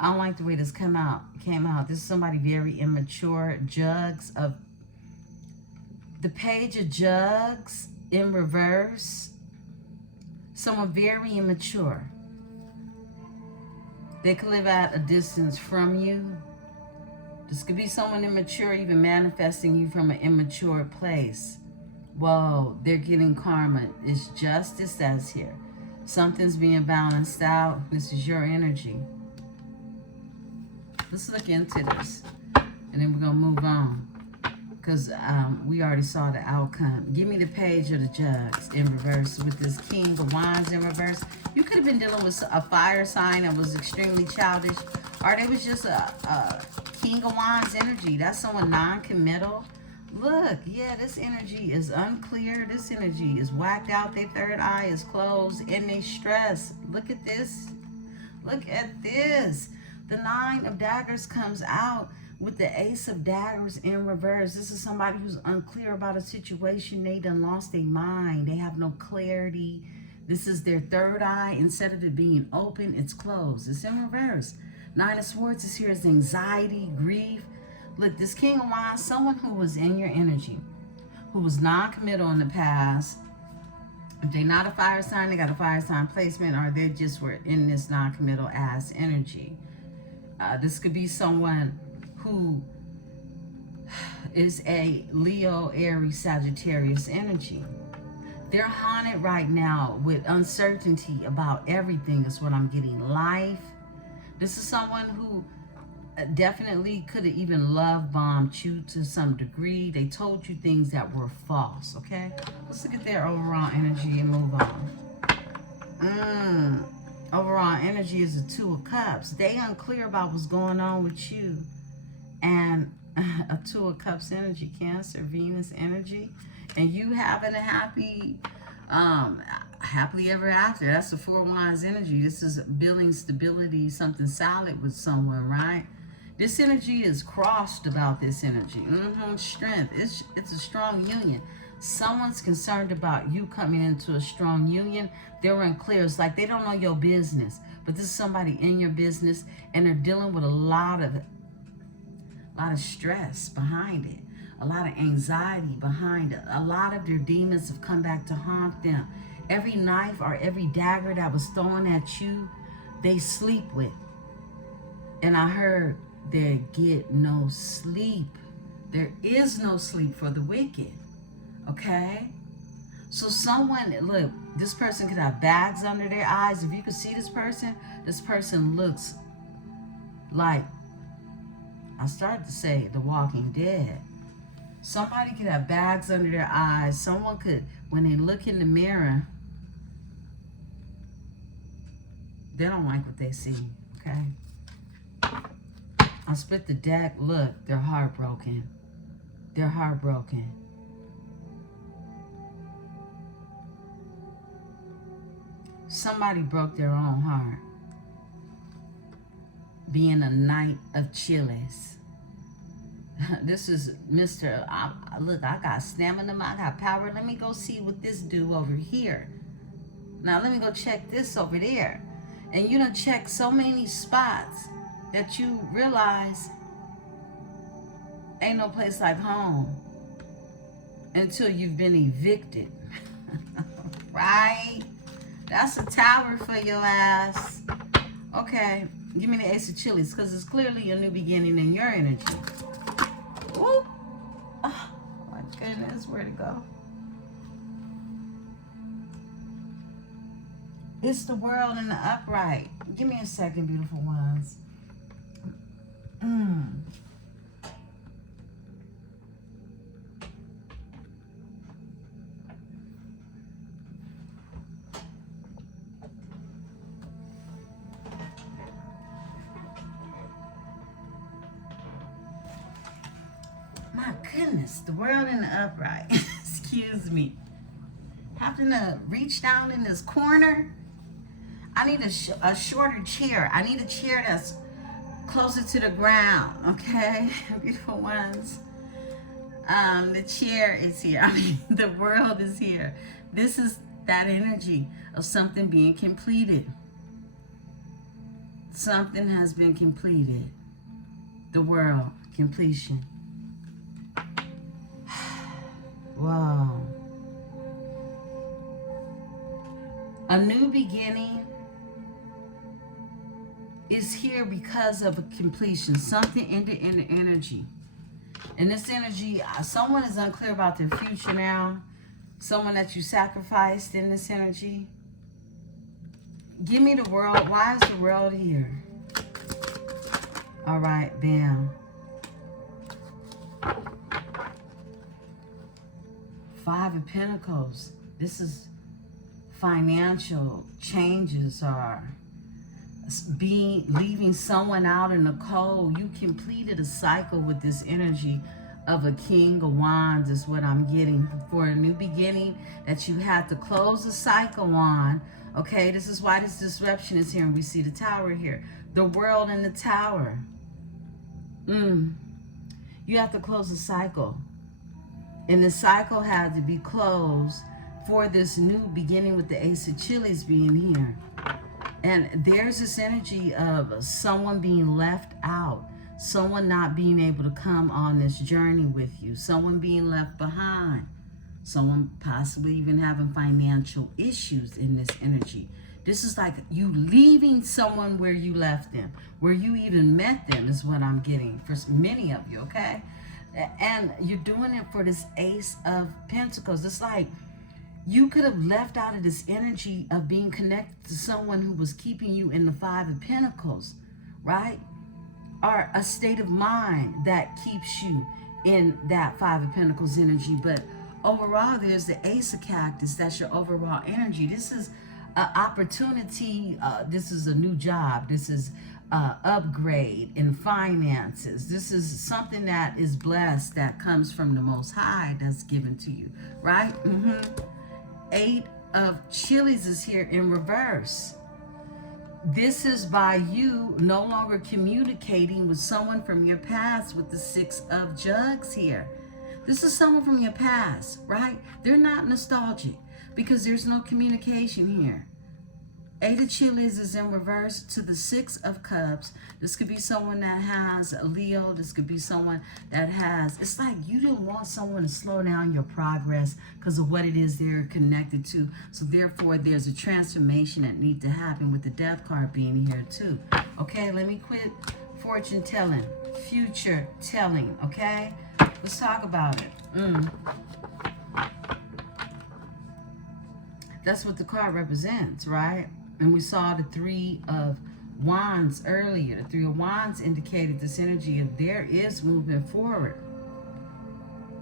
I don't like the way this came out. This is somebody very immature. Jugs of the Page of Jugs in reverse. Someone very immature. They could live at a distance from you. This could be someone immature, even manifesting you from an immature place. Whoa, they're getting karma. It's justice that's here. Something's being balanced out. This is your energy. Let's look into this. And then we're going to move on. Because we already saw the outcome. Give me the Page of the Jugs in reverse with this King of Wands in reverse. You could have been dealing with a fire sign that was extremely childish. Or there was just a King of Wands energy. That's someone non-committal. Look, yeah, this energy is unclear. This energy is whacked out. Their third eye is closed and they stress. Look at this. Look at this. The Nine of Daggers comes out with the Ace of Daggers in reverse. This is somebody who's unclear about a situation. They done lost their mind. They have no clarity. This is their third eye. Instead of it being open, it's closed. It's in reverse. Nine of Swords is here as anxiety, grief. Look, this King of Wands, someone who was in your energy, who was non-committal in the past. If they're not a fire sign, they got a fire sign placement, or they just were in this non-committal ass energy. This could be someone who is a Leo, Aries, Sagittarius energy. They're haunted right now with uncertainty about everything is what I'm getting. Life. This is someone who definitely could have even love bombed you to some degree. They told you things that were false, okay? Let's look at their overall energy and move on. Overall energy is the Two of Cups. They unclear about what's going on with you. And a Two of Cups energy, Cancer, Venus energy. And you having a happily ever after. That's the Four of Wands energy. This is building stability, something solid with someone, right? This energy is crossed about this energy. Strength. It's a strong union. Someone's concerned about you coming into a strong union. They're unclear. It's like they don't know your business. But this is somebody in your business, and they're dealing with a lot of stress behind it. A lot of anxiety behind it. A lot of their demons have come back to haunt them. Every knife or every dagger that was thrown at you, they sleep with. And I heard they get no sleep. There is no sleep for the wicked. Okay? So someone, look, this person could have bags under their eyes. If you could see this person looks like, I started to say The Walking Dead. Somebody could have bags under their eyes. Someone could, when they look in the mirror, they don't like what they see, okay? I split the deck. Look, they're heartbroken. They're heartbroken. Somebody broke their own heart. being a Knight of Chilies. This is Mr. Look, I got stamina, I got power. Let me go see what this do over here. Now let me go check this over there. And you done check so many spots that you realize ain't no place like home until you've been evicted. Right? That's a tower for your ass. Okay, give me the Ace of Chilies, because it's clearly a new beginning in your energy. Ooh. Oh, my goodness, where'd it go? It's the World in the upright. Give me a second, beautiful ones. My goodness, the World in the upright. Excuse me. Having to reach down in this corner. I need a shorter chair. I need a chair that's closer to the ground, okay? Beautiful ones. The chair is here. I mean, the world is here. This is that energy of something being completed. Something has been completed. The world, completion. Wow. A new beginning is here because of a completion. Something ended in the energy. And this energy, someone is unclear about their future now. Someone that you sacrificed in this energy. Give me the world. Why is the world here? All right, bam. 5 of Pentacles. This is financial changes or leaving someone out in the cold. You completed a cycle with this energy of a King of Wands is what I'm getting for a new beginning that you had to close the cycle on. Okay, this is why this disruption is here, and we see the Tower here. The World and the Tower. You have to close the cycle. And the cycle had to be closed for this new beginning with the Ace of Chilies being here. And there's this energy of someone being left out. Someone not being able to come on this journey with you. Someone being left behind. Someone possibly even having financial issues in this energy. This is like you leaving someone where you left them. Where you even met them is what I'm getting for many of you, okay? And you're doing it for this Ace of Pentacles. It's like you could have left out of this energy of being connected to someone who was keeping you in the 5 of Pentacles, right? Or a state of mind that keeps you in that 5 of Pentacles energy. But overall, there's the Ace of Cactus. That's your overall energy. This is an opportunity. This is a new job. This is upgrade in finances. This is something that is blessed, that comes from the Most High, that's given to you, right? 8 of Chilies is here in reverse. This is by you no longer communicating with someone from your past with the 6 of Jugs here. This is someone from your past, right? They're not nostalgic because there's no communication here. 8 of Chilies is in reverse to the 6 of Cups. This could be someone that has a Leo. This could be someone that has, it's like you didn't want someone to slow down your progress because of what it is they're connected to. So therefore, there's a transformation that needs to happen with the Death card being here too. Okay, let me quit fortune telling, future telling, okay? Let's talk about it. That's what the card represents, right? And we saw the 3 of Wands earlier. The 3 of Wands indicated this energy of there is movement forward.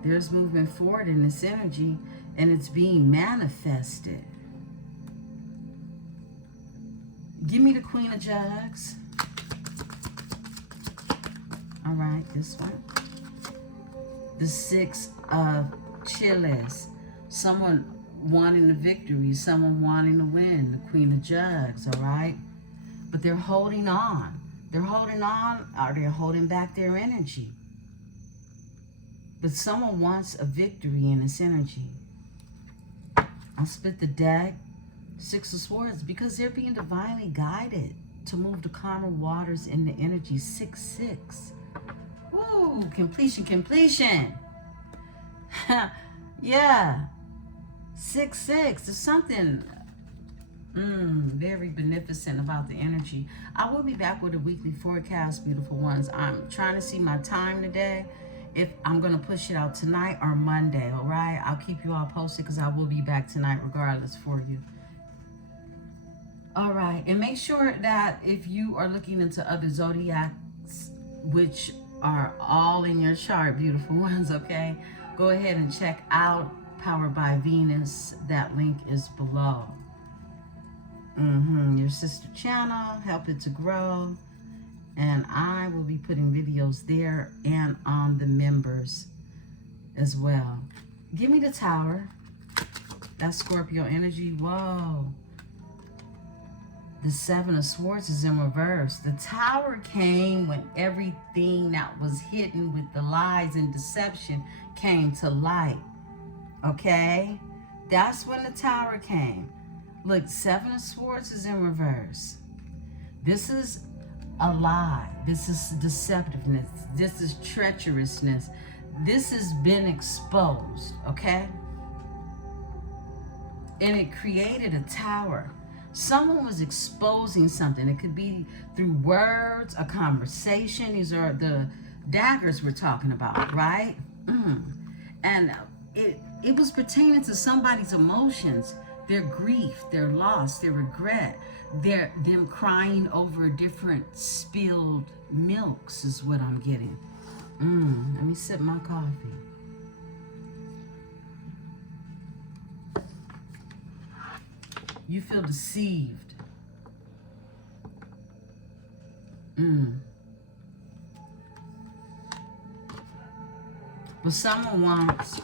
There's movement forward in this energy, and it's being manifested. Give me the Queen of Jugs. All right, this one. The 6 of Chilies. Someone wanting the victory, someone wanting to win, the Queen of Jugs, all right? But they're holding on They're holding on, or they're holding back their energy. But someone wants a victory in this energy. I split the deck, Six of Swords, because they're being divinely guided to move the calmer waters in the energy. 6-6. Woo, completion. Yeah. 6-6. There's something very beneficent about the energy. I will be back with a weekly forecast, beautiful ones. I'm trying to see my time today, if I'm going to push it out tonight or Monday, all right? I'll keep you all posted because I will be back tonight regardless for you. All right, and make sure that if you are looking into other zodiacs, which are all in your chart, beautiful ones, okay? Go ahead and check out Powered by Venus. That link is below. Your sister channel, help it to grow. And I will be putting videos there and on the members as well. Give me the Tower. That's Scorpio energy. Whoa. The Seven of Swords is in reverse. The Tower came when everything that was hidden with the lies and deception came to light. Okay? That's when the Tower came. Look, Seven of Swords is in reverse. This is a lie. This is deceptiveness. This is treacherousness. This has been exposed, okay? And it created a tower. Someone was exposing something. It could be through words, a conversation. These are the daggers we're talking about, right? And it was pertaining to somebody's emotions, their grief, their loss, their regret, them crying over different spilled milks is what I'm getting. Let me sip my coffee. You feel deceived. But someone wants,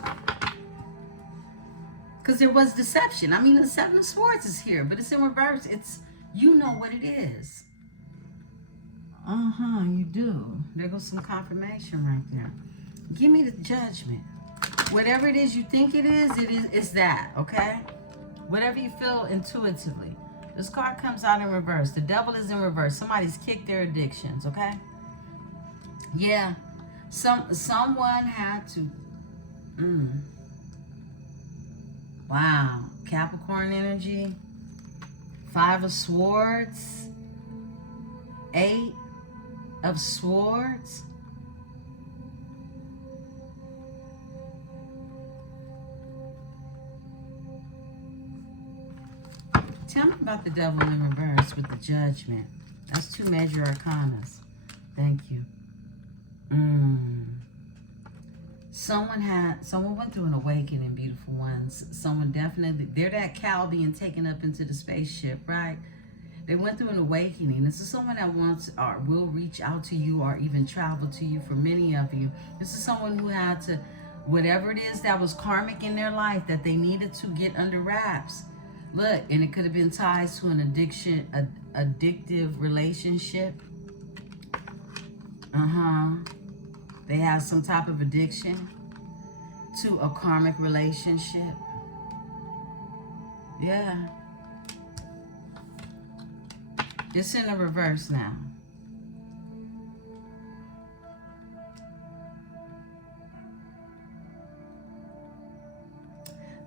because there was deception. I mean, the Seven of Swords is here, but it's in reverse. It's, you know what it is. You do. There goes some confirmation right there. Give me the Judgment. Whatever it is you think it is, it's that, okay? Whatever you feel intuitively. This card comes out in reverse. The Devil is in reverse. Somebody's kicked their addictions, okay? Yeah. Someone had to. Wow. Capricorn energy. 5 of Swords. 8 of Swords. Tell me about the Devil in reverse with the Judgment. That's 2 major arcanas. Thank you. Someone went through an awakening, beautiful ones. Someone definitely, they're that cow being taken up into the spaceship, right? They went through an awakening. This is someone that wants or will reach out to you or even travel to you. For many of you, this is someone who had to, whatever it is that was karmic in their life that they needed to get under wraps. Look, and it could have been ties to an addictive relationship. They have some type of addiction to a karmic relationship. Yeah. It's in the reverse now.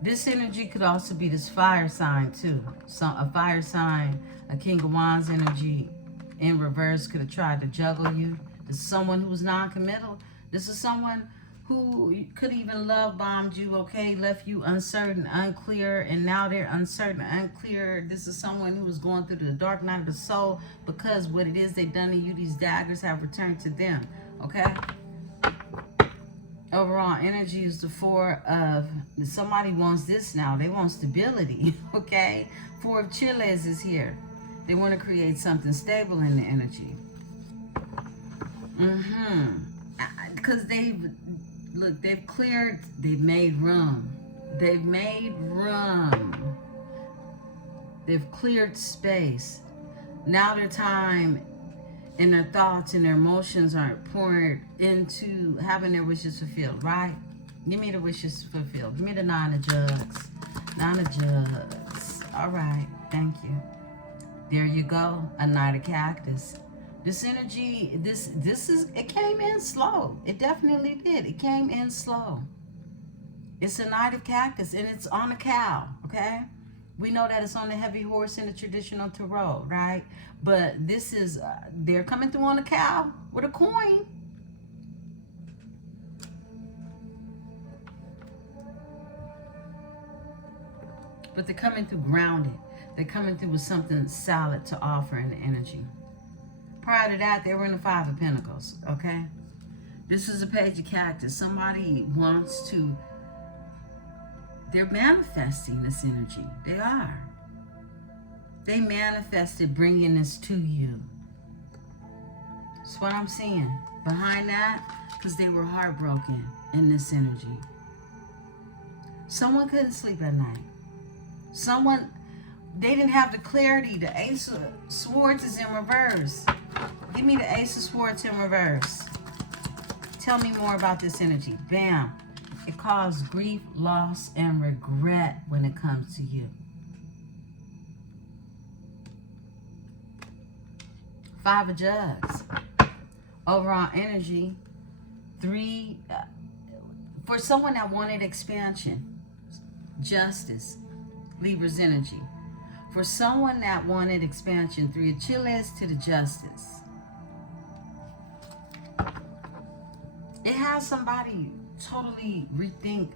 This energy could also be this fire sign too. So a fire sign, a King of Wands energy in reverse could have tried to juggle you. This is someone who's non-committal. This is someone who could even love bombed you, okay? Left you uncertain, unclear, and now they're uncertain, unclear. This is someone who is going through the dark night of the soul because what it is they've done to you, these daggers have returned to them, okay? Overall energy is the 4 of, somebody wants this now. They want stability, okay? 4 of Chiles is here. They want to create something stable in the energy. Because they've cleared, they've made room. They've made room. They've cleared space. Now their time and their thoughts and their emotions aren't poured into having their wishes fulfilled, right? Give me the wishes fulfilled. Give me the 9 of Jugs. 9 of Jugs. All right. Thank you. There you go. A Knight of Cactus. This energy, it came in slow. It definitely did. It came in slow. It's a Knight of Cactus, and it's on a cow, okay? We know that it's on the heavy horse in the traditional Tarot, right? But this is, they're coming through on a cow with a coin. But they're coming through grounded. They're coming through with something solid to offer in the energy. Prior to that, they were in the 5 of Pentacles, okay? This is a Page of Cactus. Somebody wants to, they're manifesting this energy. They are. They manifested bringing this to you. That's what I'm seeing. Behind that, because they were heartbroken in this energy. Someone couldn't sleep at night. Someone, they didn't have the clarity. The Ace of Swords is in reverse. Give me the Ace of Swords in reverse. Tell me more about this energy. Bam. It caused grief, loss, and regret when it comes to you. 5 of Jugs. Overall energy. 3. For someone that wanted expansion. Justice. Libra's energy. For someone that wanted expansion. 3 of Chiles to the Justice. It has somebody totally rethink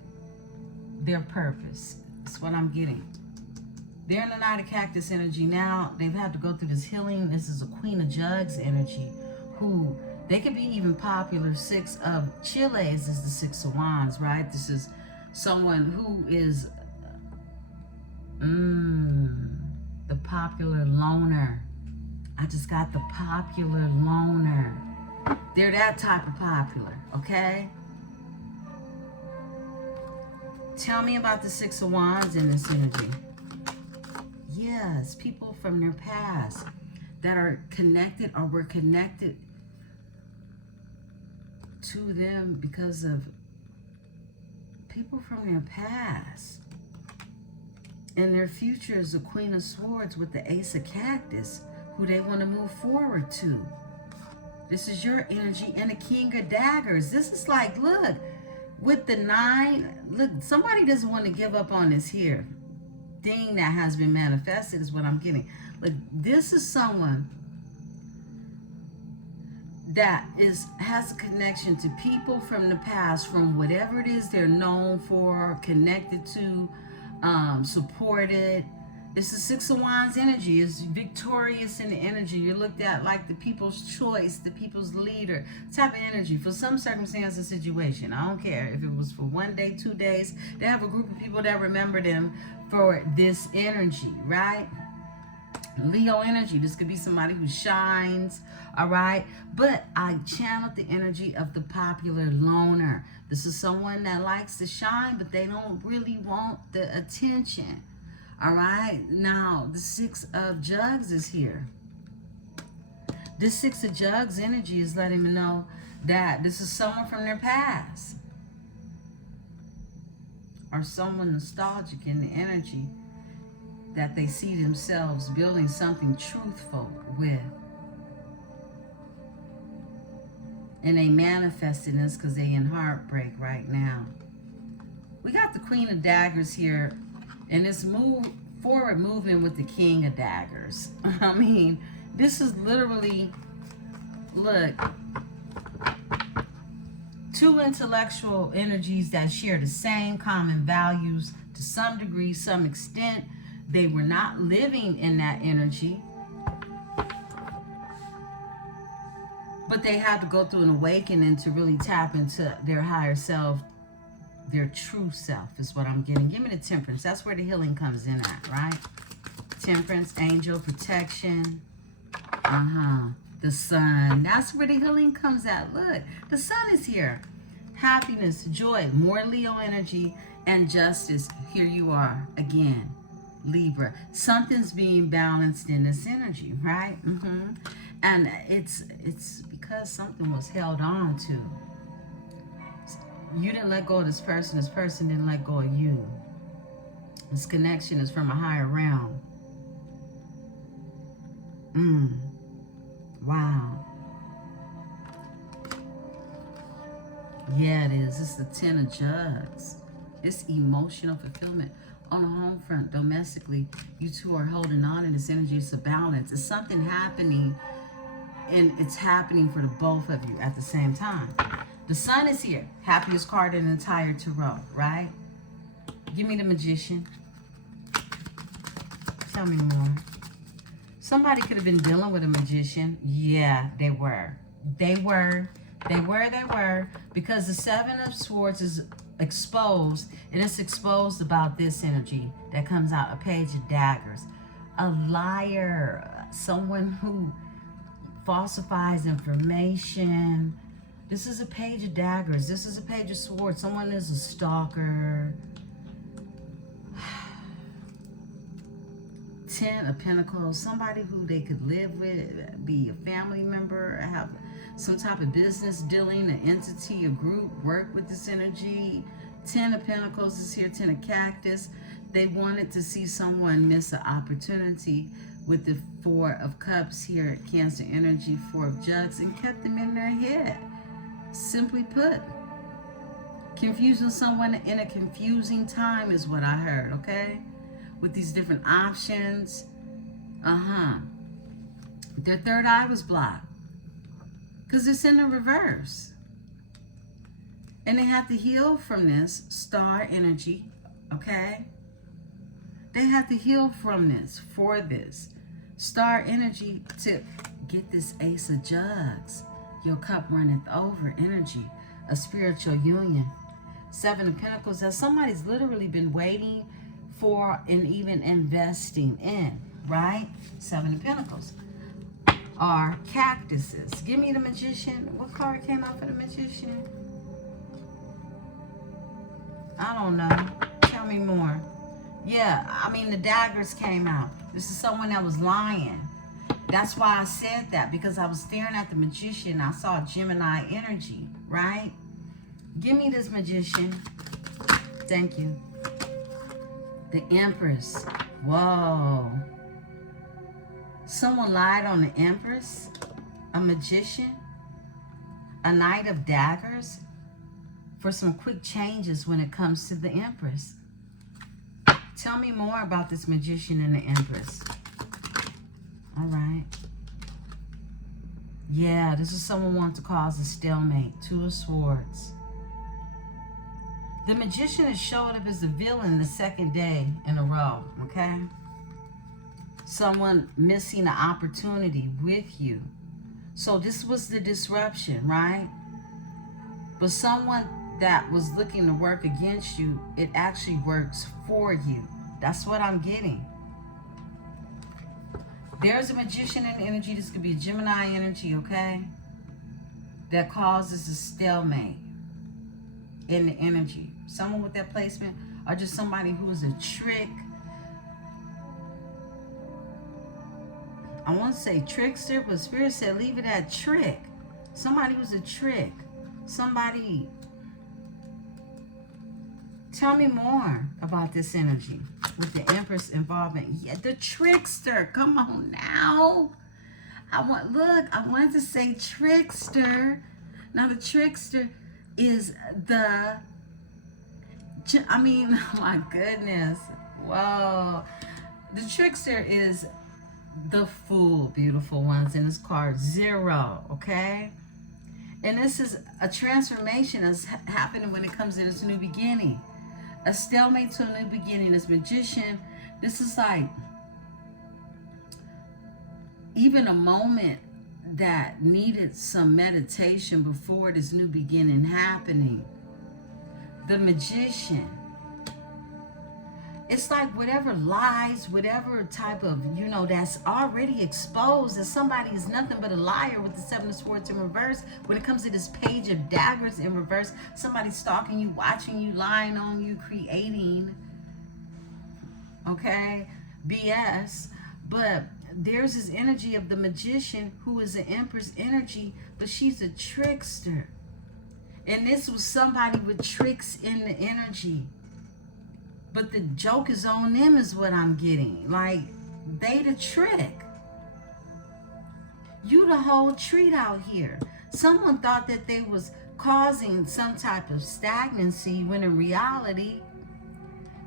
their purpose. That's what I'm getting. They're in the Knight of Cactus energy now. They've had to go through this healing. This is a Queen of Jugs energy, who they could be even popular. 6 of Chiles is the 6 of Wands, right? This is someone who is the popular loner. I just got the popular loner. They're that type of popular, okay? Tell me about the 6 of Wands in this energy. Yes, people from their past that are connected or were connected to them because of people from their past. And their future is the Queen of Swords with the Ace of Cactus, who they want to move forward to. This is your energy, and the King of Daggers. This is like, look, with the 9, look, somebody doesn't want to give up on this here thing that has been manifested is what I'm getting. But this is someone that has a connection to people from the past, from whatever it is they're known for, connected to, supported. It's the 6 of Wands energy. It's victorious in the energy. You're looked at like the people's choice, the people's leader type of energy for some circumstance or situation. I don't care if it was for 1 day, 2 days. They have a group of people that remember them for this energy, right? Leo energy. This could be somebody who shines, all right? But I channeled the energy of the popular loner. This is someone that likes to shine, but they don't really want the attention. All right, now the 6 of Jugs is here. This 6 of Jugs energy is letting me know that this is someone from their past, or someone nostalgic in the energy that they see themselves building something truthful with. And they manifested this because they in heartbreak right now. We got the Queen of Daggers here. And this forward movement with the King of Daggers. I mean, this is literally, look, 2 intellectual energies that share the same common values to some degree, some extent. They were not living in that energy, but they had to go through an awakening to really tap into their higher self. Their true self is what I'm getting. Give me the Temperance. That's where the healing comes in at, right? Temperance, angel, protection. The Sun. That's where the healing comes at. Look, the Sun is here. Happiness, joy, more Leo energy, and justice. Here you are again, Libra. Something's being balanced in this energy, right? And it's because something was held on to. You didn't let go of this person didn't let go of you. This connection is from a higher realm. Wow. Yeah, it is. It's the 10 of Jugs. It's emotional fulfillment. On the home front, domestically, you two are holding on in this energy. It's a balance. It's something happening, and it's happening for the both of you at the same time. The Sun is here. Happiest card in the entire Tarot, right? Give me the Magician. Tell me more. Somebody could have been dealing with a magician. Yeah, they were. They were. Because the 7 of Swords is exposed. And it's exposed about this energy that comes out. A Page of Daggers. A liar. Someone who falsifies information. This is a Page of Daggers. This is a Page of Swords. Someone is a stalker. 10 of Pentacles, somebody who they could live with, be a family member, have some type of business dealing, an entity, a group, work with this energy. 10 of Pentacles is here, 10 of Cactus. They wanted to see someone miss an opportunity with the 4 of Cups here, Cancer energy, 4 of Jugs, and kept them in their head. Simply put, confusing someone in a confusing time is what I heard, okay? With these different options. Their third eye was blocked. Because it's in the reverse. And they have to heal from this star energy, okay? They have to heal from this, for this star energy to get this Ace of Jugs. Your cup runneth over energy. A spiritual union. 7 of Pentacles, that somebody's literally been waiting for and even investing in, right? 7 of Pentacles are cactuses. Give me the Magician. What card came out for the Magician? I don't know. Tell me more. Yeah, I mean, the daggers came out. This is someone that was lying. That's why I said that, because I was staring at the Magician. I saw Gemini energy, right? Give me this Magician. Thank you. The Empress. Whoa. Someone lied on the Empress. A Magician. A Knight of Daggers. For some quick changes when it comes to the Empress. Tell me more about this Magician and the Empress. All right. Yeah, this is someone who wants to cause a stalemate. 2 of Swords. The Magician is showing up as the villain the second day in a row, okay? Someone missing an opportunity with you. So this was the disruption, right? But someone that was looking to work against you, it actually works for you. That's what I'm getting. There's a Magician in energy. This could be a Gemini energy, okay? That causes a stalemate in the energy. Someone with that placement, or just somebody who is a trick. I want to say trickster, but Spirit said leave it at trick. Somebody who's a trick. Somebody. Tell me more about this energy with the Empress involvement. Yeah, the trickster. Come on now. I wanted to say trickster. Now the trickster is the, oh my goodness. Whoa. The trickster is the Fool, beautiful ones, in this card. 0, okay? And this is a transformation that's happening when it comes to this new beginning. A stalemate to a new beginning. This Magician, this is like even a moment that needed some meditation before this new beginning happening. The Magician. It's like whatever lies, whatever type of, that's already exposed, that somebody is nothing but a liar with the 7 of Swords in reverse. When it comes to this Page of Daggers in reverse, somebody stalking you, watching you, lying on you, creating, okay, BS. But there's this energy of the magician who is an Empress energy, but she's a trickster. And this was somebody with tricks in the energy. But the joke is on them is what I'm getting. Like, they the trick. You the whole treat out here. Someone thought that they was causing some type of stagnancy when in reality,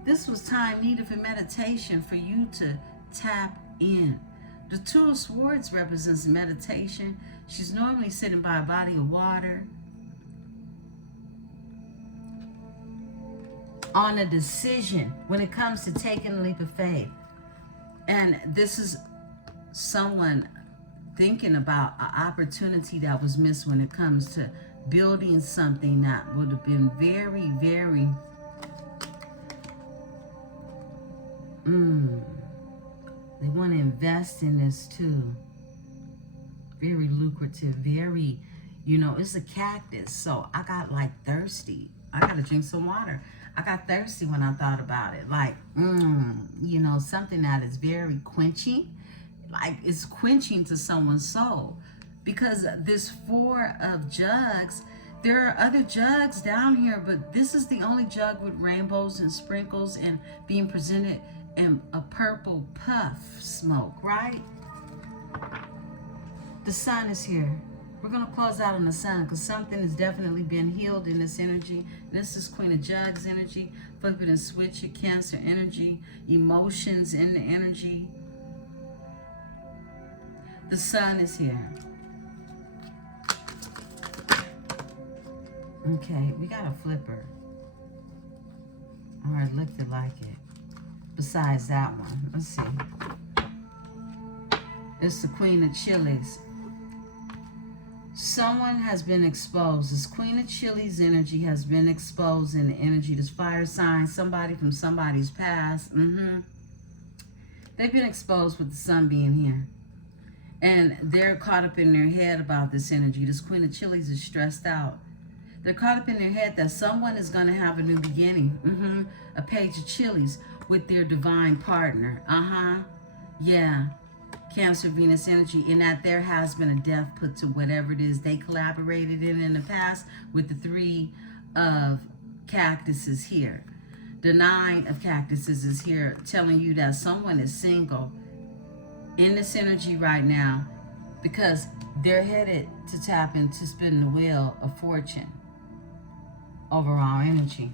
this was time needed for meditation for you to tap in. The Two of Swords represents meditation. She's normally sitting by a body of water on a decision when it comes to taking a leap of faith. And this is someone thinking about an opportunity that was missed when it comes to building something that would have been very, very they want to invest in this too. Very lucrative, very, you know, it's a cactus. So I got like thirsty. I got to drink some water. I got thirsty when I thought about it. Like, you know, something that is very quenching. Like, it's quenching to someone's soul. Because this Four of Jugs, there are other jugs down here, but this is the only jug with rainbows and sprinkles and being presented in a purple puff smoke, right? The sun is here. We're going to close out on the sun because something has definitely been healed in this energy. This is Queen of Jugs energy. Flip it and switch it. Cancer energy. Emotions in the energy. The sun is here. Okay, we got a flipper. All right, looked it like it. Besides that one, let's see. It's the Queen of Chilies. Someone has been exposed. This Queen of Chilies energy has been exposed in the energy. This fire sign, somebody from somebody's past. They've been exposed with the sun being here. And they're caught up in their head about this energy. This Queen of Chilies is stressed out. They're caught up in their head that someone is going to have a new beginning. A Page of Chilies with their divine partner. Yeah. Cancer, Venus energy. And that there has been a death put to whatever it is they collaborated in the past with the Three of Cactuses here. The Nine of Cactuses is here telling you that someone is single in this energy right now because they're headed to tap into spinning the wheel of fortune. Overall energy.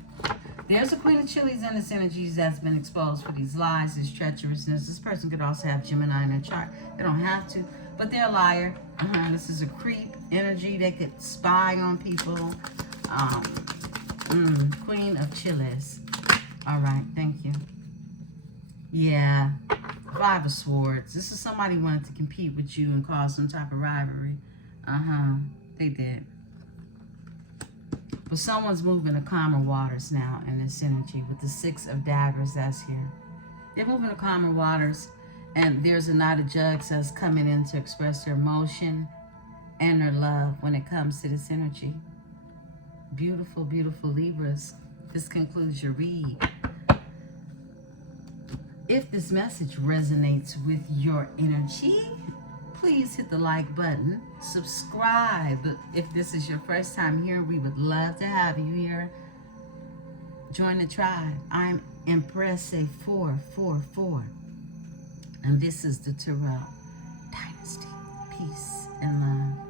There's a Queen of Chilies in this energy that's been exposed for these lies, this treacherousness. This person could also have Gemini in their chart. They don't have to, but they're a liar. This is a creep energy. They could spy on people. Queen of Chilies. All right, thank you. Yeah, Five of Swords. This is somebody who wanted to compete with you and cause some type of rivalry. They did. But someone's moving to calmer waters now in this energy with the Six of Daggers that's here. They're moving to calmer waters, and there's a Knight of Jugs that's coming in to express their emotion and their love when it comes to this energy. Beautiful, beautiful Libras. This concludes your read. If this message resonates with your energy, please hit the like button. Subscribe. If this is your first time here, we would love to have you here. Join the tribe. I'm Emperesse 444. And this is the Tarot Dynasty. Peace and love.